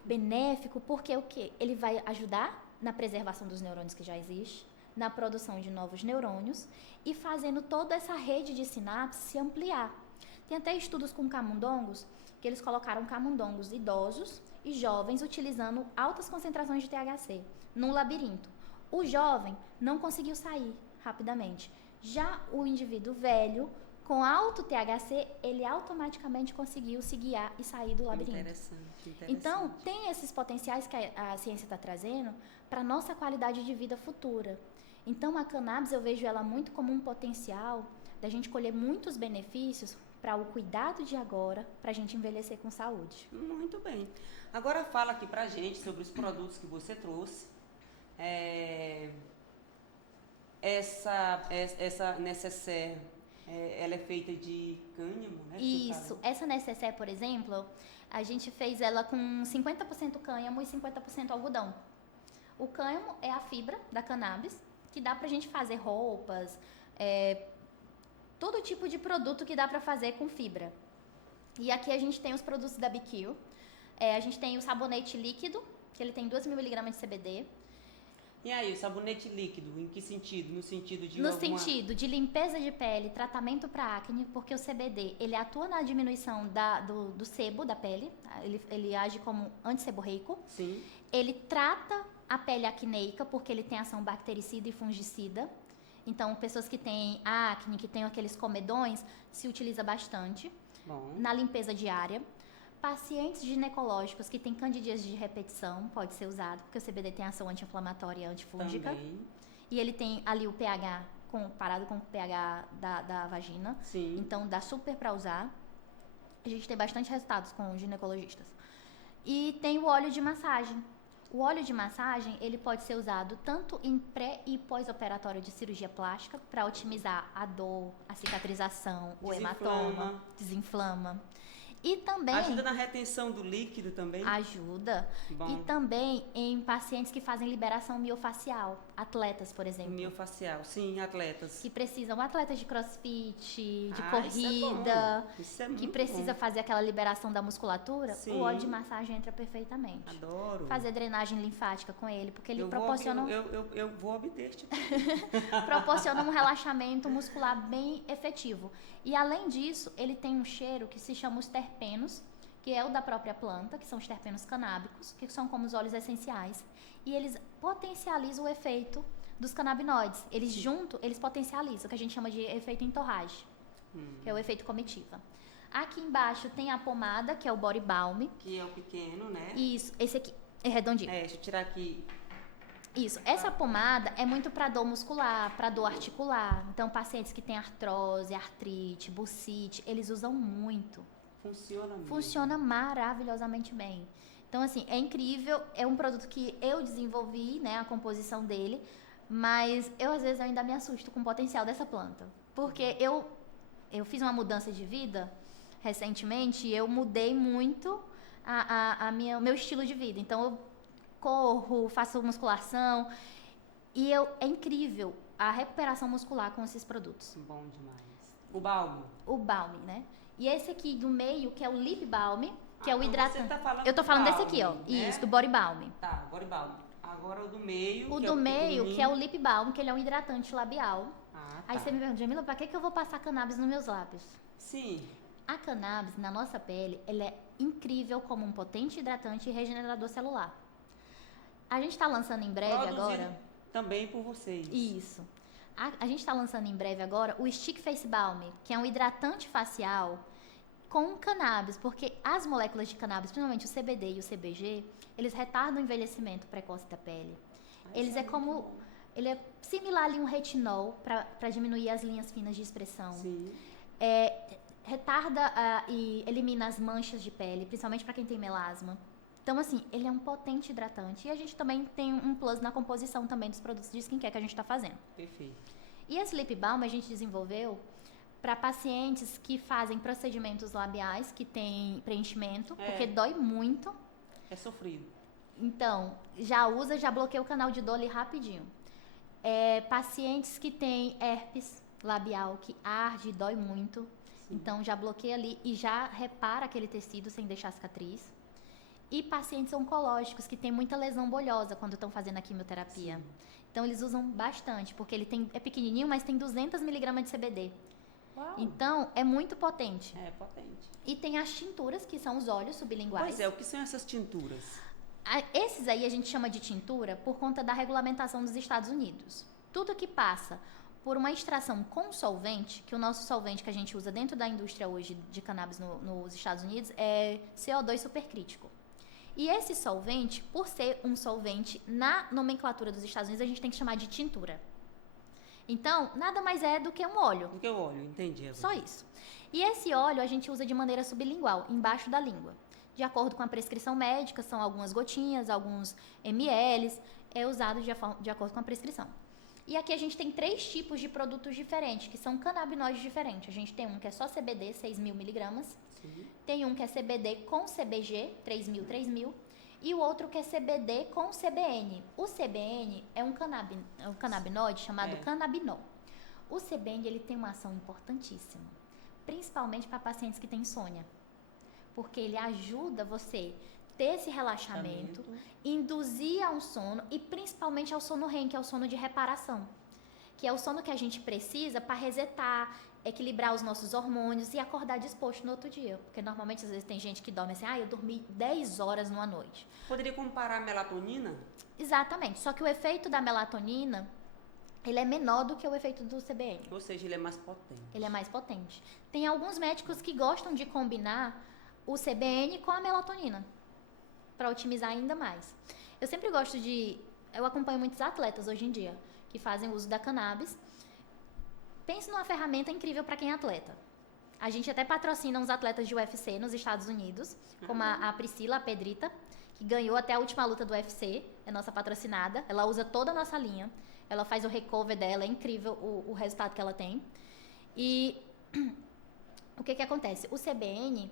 Benéfico, porque o quê? Ele vai ajudar na preservação dos neurônios que já existem, na produção de novos neurônios e fazendo toda essa rede de sinapses se ampliar. Tem até estudos com camundongos, que eles colocaram camundongos idosos e jovens utilizando altas concentrações de THC num labirinto. O jovem não conseguiu sair rapidamente. Já o indivíduo velho, com alto THC, ele automaticamente conseguiu se guiar e sair do labirinto. Interessante. Então, tem esses potenciais que a ciência está trazendo para a nossa qualidade de vida futura. Então, a cannabis, eu vejo ela muito como um potencial da gente colher muitos benefícios para o cuidado de agora, para a gente envelhecer com saúde. Muito bem. Agora fala aqui pra gente sobre os produtos que você trouxe. Essa necessaire, ela é feita de cânhamo, né? Isso. Essa necessaire, por exemplo, a gente fez ela com 50% cânhamo e 50% algodão. O cânhamo é a fibra da cannabis, que dá pra gente fazer roupas, todo tipo de produto que dá pra fazer com fibra. E aqui a gente tem os produtos da BQ. A gente tem o sabonete líquido, que ele tem 2.000 mg de CBD. E aí, o sabonete líquido, em que sentido? No sentido de sentido de limpeza de pele, tratamento para acne, porque o CBD, ele atua na diminuição do sebo da pele, ele age como antisseborreico. Sim. Ele trata a pele acneica, porque ele tem ação bactericida e fungicida. Então, pessoas que têm acne, que têm aqueles comedões, se utiliza bastante. Bom. Na limpeza diária. Pacientes ginecológicos que têm candidíase de repetição, pode ser usado, porque o CBD tem ação anti-inflamatória e antifúngica. Também. E ele tem ali o pH comparado com o pH da vagina. Sim. Então, dá super para usar. A gente tem bastante resultados com ginecologistas. E tem o óleo de massagem. O óleo de massagem, ele pode ser usado tanto em pré e pós-operatório de cirurgia plástica, para otimizar a dor, a cicatrização, o hematoma, desinflama. E também... Ajuda na retenção do líquido também? Ajuda. Bom. E também em pacientes que fazem liberação miofacial. atletas, por exemplo. Miofacial, sim, atletas. Que precisam, atletas de crossfit, de corrida, isso é que precisa fazer aquela liberação da musculatura, sim. o óleo de massagem entra perfeitamente. Adoro. Fazer drenagem linfática com ele, porque ele proporciona... Eu vou obter este proporciona um relaxamento muscular bem efetivo. E além disso, ele tem um cheiro que se chama os terpenos, que é o da própria planta, que são os terpenos canábicos, que são como os óleos essenciais. E eles potencializam o efeito dos canabinoides. Eles eles potencializam, o que a gente chama de efeito entorrage, que é o efeito comitiva. Aqui embaixo tem a pomada, que é o Body Balm. Que é o pequeno, né? Isso, esse aqui é redondinho. Deixa eu tirar aqui. Isso, essa pomada é muito para dor muscular, para dor articular. Então, pacientes que têm artrose, artrite, bursite, eles usam muito. Funciona mesmo. Funciona maravilhosamente bem. Então, assim, é incrível, é um produto que eu desenvolvi, né, a composição dele, mas eu, às vezes, ainda me assusto com o potencial dessa planta. Porque eu fiz uma mudança de vida recentemente e eu mudei muito o meu estilo de vida. Então, eu corro, faço musculação e é incrível a recuperação muscular com esses produtos. Bom demais. O balme. O balme, né? E esse aqui do meio, que é o lip balm, que é o hidratante. Eu tô falando desse aqui, ó. Né? Isso, do body balm. Tá, body balm. Agora o do meio. O do meio, que é o lip balm, que ele é um hidratante labial. Tá. Aí você me pergunta, Jamila, pra que eu vou passar cannabis nos meus lábios? Sim. A cannabis, na nossa pele, ele é incrível como um potente hidratante e regenerador celular. A gente tá lançando em breve agora... também por vocês. Isso. A gente tá lançando em breve agora o Stick Face Balm, que é um hidratante facial com cannabis, porque as moléculas de cannabis, principalmente o CBD e o CBG, eles retardam o envelhecimento precoce da pele. Ele é similar ali um retinol para diminuir as linhas finas de expressão. Sim. Retarda e elimina as manchas de pele, principalmente para quem tem melasma. Então, assim, ele é um potente hidratante e a gente também tem um plus na composição também dos produtos de skincare que a gente está fazendo. Perfeito. E esse lip balm a gente desenvolveu para pacientes que fazem procedimentos labiais, que tem preenchimento, porque dói muito. É sofrido. Então, já bloqueia o canal de dor ali rapidinho. Pacientes que têm herpes labial, que arde e dói muito. Sim. Então, já bloqueia ali e já repara aquele tecido sem deixar cicatriz. E pacientes oncológicos que têm muita lesão bolhosa quando estão fazendo a quimioterapia. Sim. Então, eles usam bastante, porque ele é pequenininho, mas tem 200 miligramas de CBD. Uau. Então, é muito potente. É potente. E tem as tinturas, que são os óleos sublinguais. Pois é, o que são essas tinturas? Esses aí a gente chama de tintura por conta da regulamentação dos Estados Unidos. Tudo que passa por uma extração com solvente, que o nosso solvente que a gente usa dentro da indústria hoje de cannabis nos Estados Unidos é CO2 supercrítico. E esse solvente, por ser um solvente na nomenclatura dos Estados Unidos, a gente tem que chamar de tintura. Então, nada mais é do que um óleo. Do que o óleo, entendi. Só isso. E esse óleo a gente usa de maneira sublingual, embaixo da língua. De acordo com a prescrição médica, são algumas gotinhas, alguns ml, é usado de acordo com a prescrição. E aqui a gente tem 3 tipos de produtos diferentes, que são canabinoides diferentes. A gente tem um que é só CBD, 6.000 miligramas. Sim. Tem um que é CBD com CBG, 3.000. E o outro que é CBD com CBN. O CBN é um canabinoide chamado canabinol. O CBN ele tem uma ação importantíssima, principalmente para pacientes que têm insônia. Porque ele ajuda você ter esse relaxamento, induzir a um sono e principalmente ao sono REM, que é o sono de reparação. Que é o sono que a gente precisa para resetar, equilibrar os nossos hormônios e acordar disposto no outro dia. Porque normalmente, às vezes, tem gente que dorme assim, eu dormi 10 horas numa noite. Poderia comparar a melatonina? Exatamente, só que o efeito da melatonina, ele é menor do que o efeito do CBN. Ou seja, ele é mais potente. Ele é mais potente. Tem alguns médicos que gostam de combinar o CBN com a melatonina, para otimizar ainda mais. Eu acompanho muitos atletas hoje em dia, que fazem uso da cannabis. Pense numa ferramenta incrível para quem é atleta. A gente até patrocina uns atletas de UFC nos Estados Unidos, como a Priscila, a Pedrita, que ganhou até a última luta do UFC, é nossa patrocinada. Ela usa toda a nossa linha, ela faz o recover dela, é incrível o resultado que ela tem. E o que acontece? O CBN,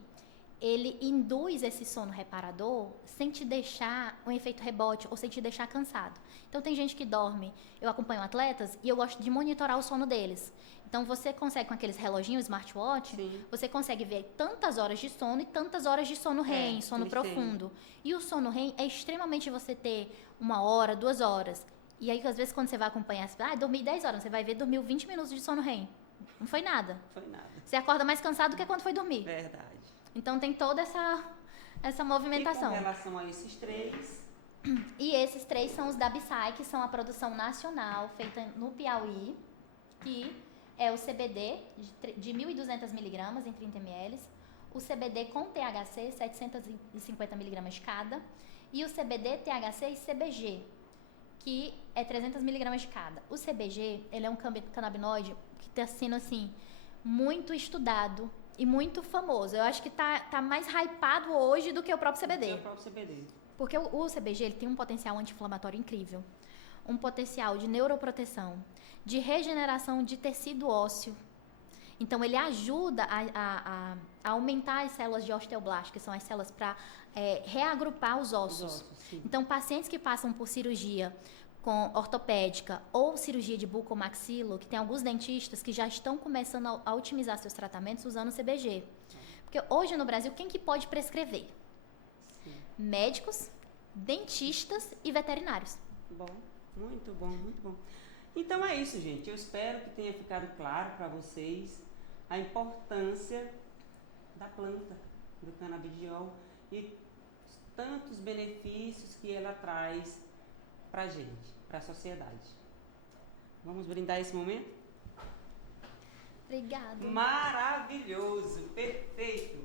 ele induz esse sono reparador sem te deixar um efeito rebote ou sem te deixar cansado. Então tem gente que dorme, eu acompanho atletas e eu gosto de monitorar o sono deles. Então você consegue com aqueles reloginhos smartwatch, Sim. você consegue ver tantas horas de sono e tantas horas de sono REM, sono profundo. E o sono REM é extremamente você ter 1 hora, 2 horas. E aí às vezes quando você vai acompanhar, você vai, dormi 10 horas, você vai ver dormiu 20 minutos de sono REM. Não foi nada. Foi nada. Você acorda mais cansado do que quando foi dormir. Verdade. Então tem toda essa movimentação. E com relação a esses 3? E esses 3 são os da Absai, que são a produção nacional feita no Piauí, que é o CBD de 1.200 miligramas em 30 ml, o CBD com THC, 750 miligramas de cada, e o CBD, THC e CBG, que é 300 miligramas de cada. O CBG, ele é um canabinoide que está sendo, assim, muito estudado e muito famoso. Eu acho que tá mais hypado hoje do que o próprio CBD. Porque o CBG ele tem um potencial anti-inflamatório incrível, um potencial de neuroproteção, de regeneração de tecido ósseo. Então, ele ajuda a aumentar as células de osteoblastos, que são as células para reagrupar os ossos. Então, pacientes que passam por cirurgia com ortopédica ou cirurgia de bucomaxilo, que tem alguns dentistas que já estão começando a otimizar seus tratamentos usando o CBG. Porque hoje no Brasil, quem que pode prescrever? Sim. Médicos, dentistas e veterinários. Bom, muito bom, muito bom. Então é isso, gente. Eu espero que tenha ficado claro para vocês a importância da planta, do canabidiol e tantos benefícios que ela traz para a gente, para a sociedade. Vamos brindar esse momento? Obrigada. Maravilhoso, perfeito.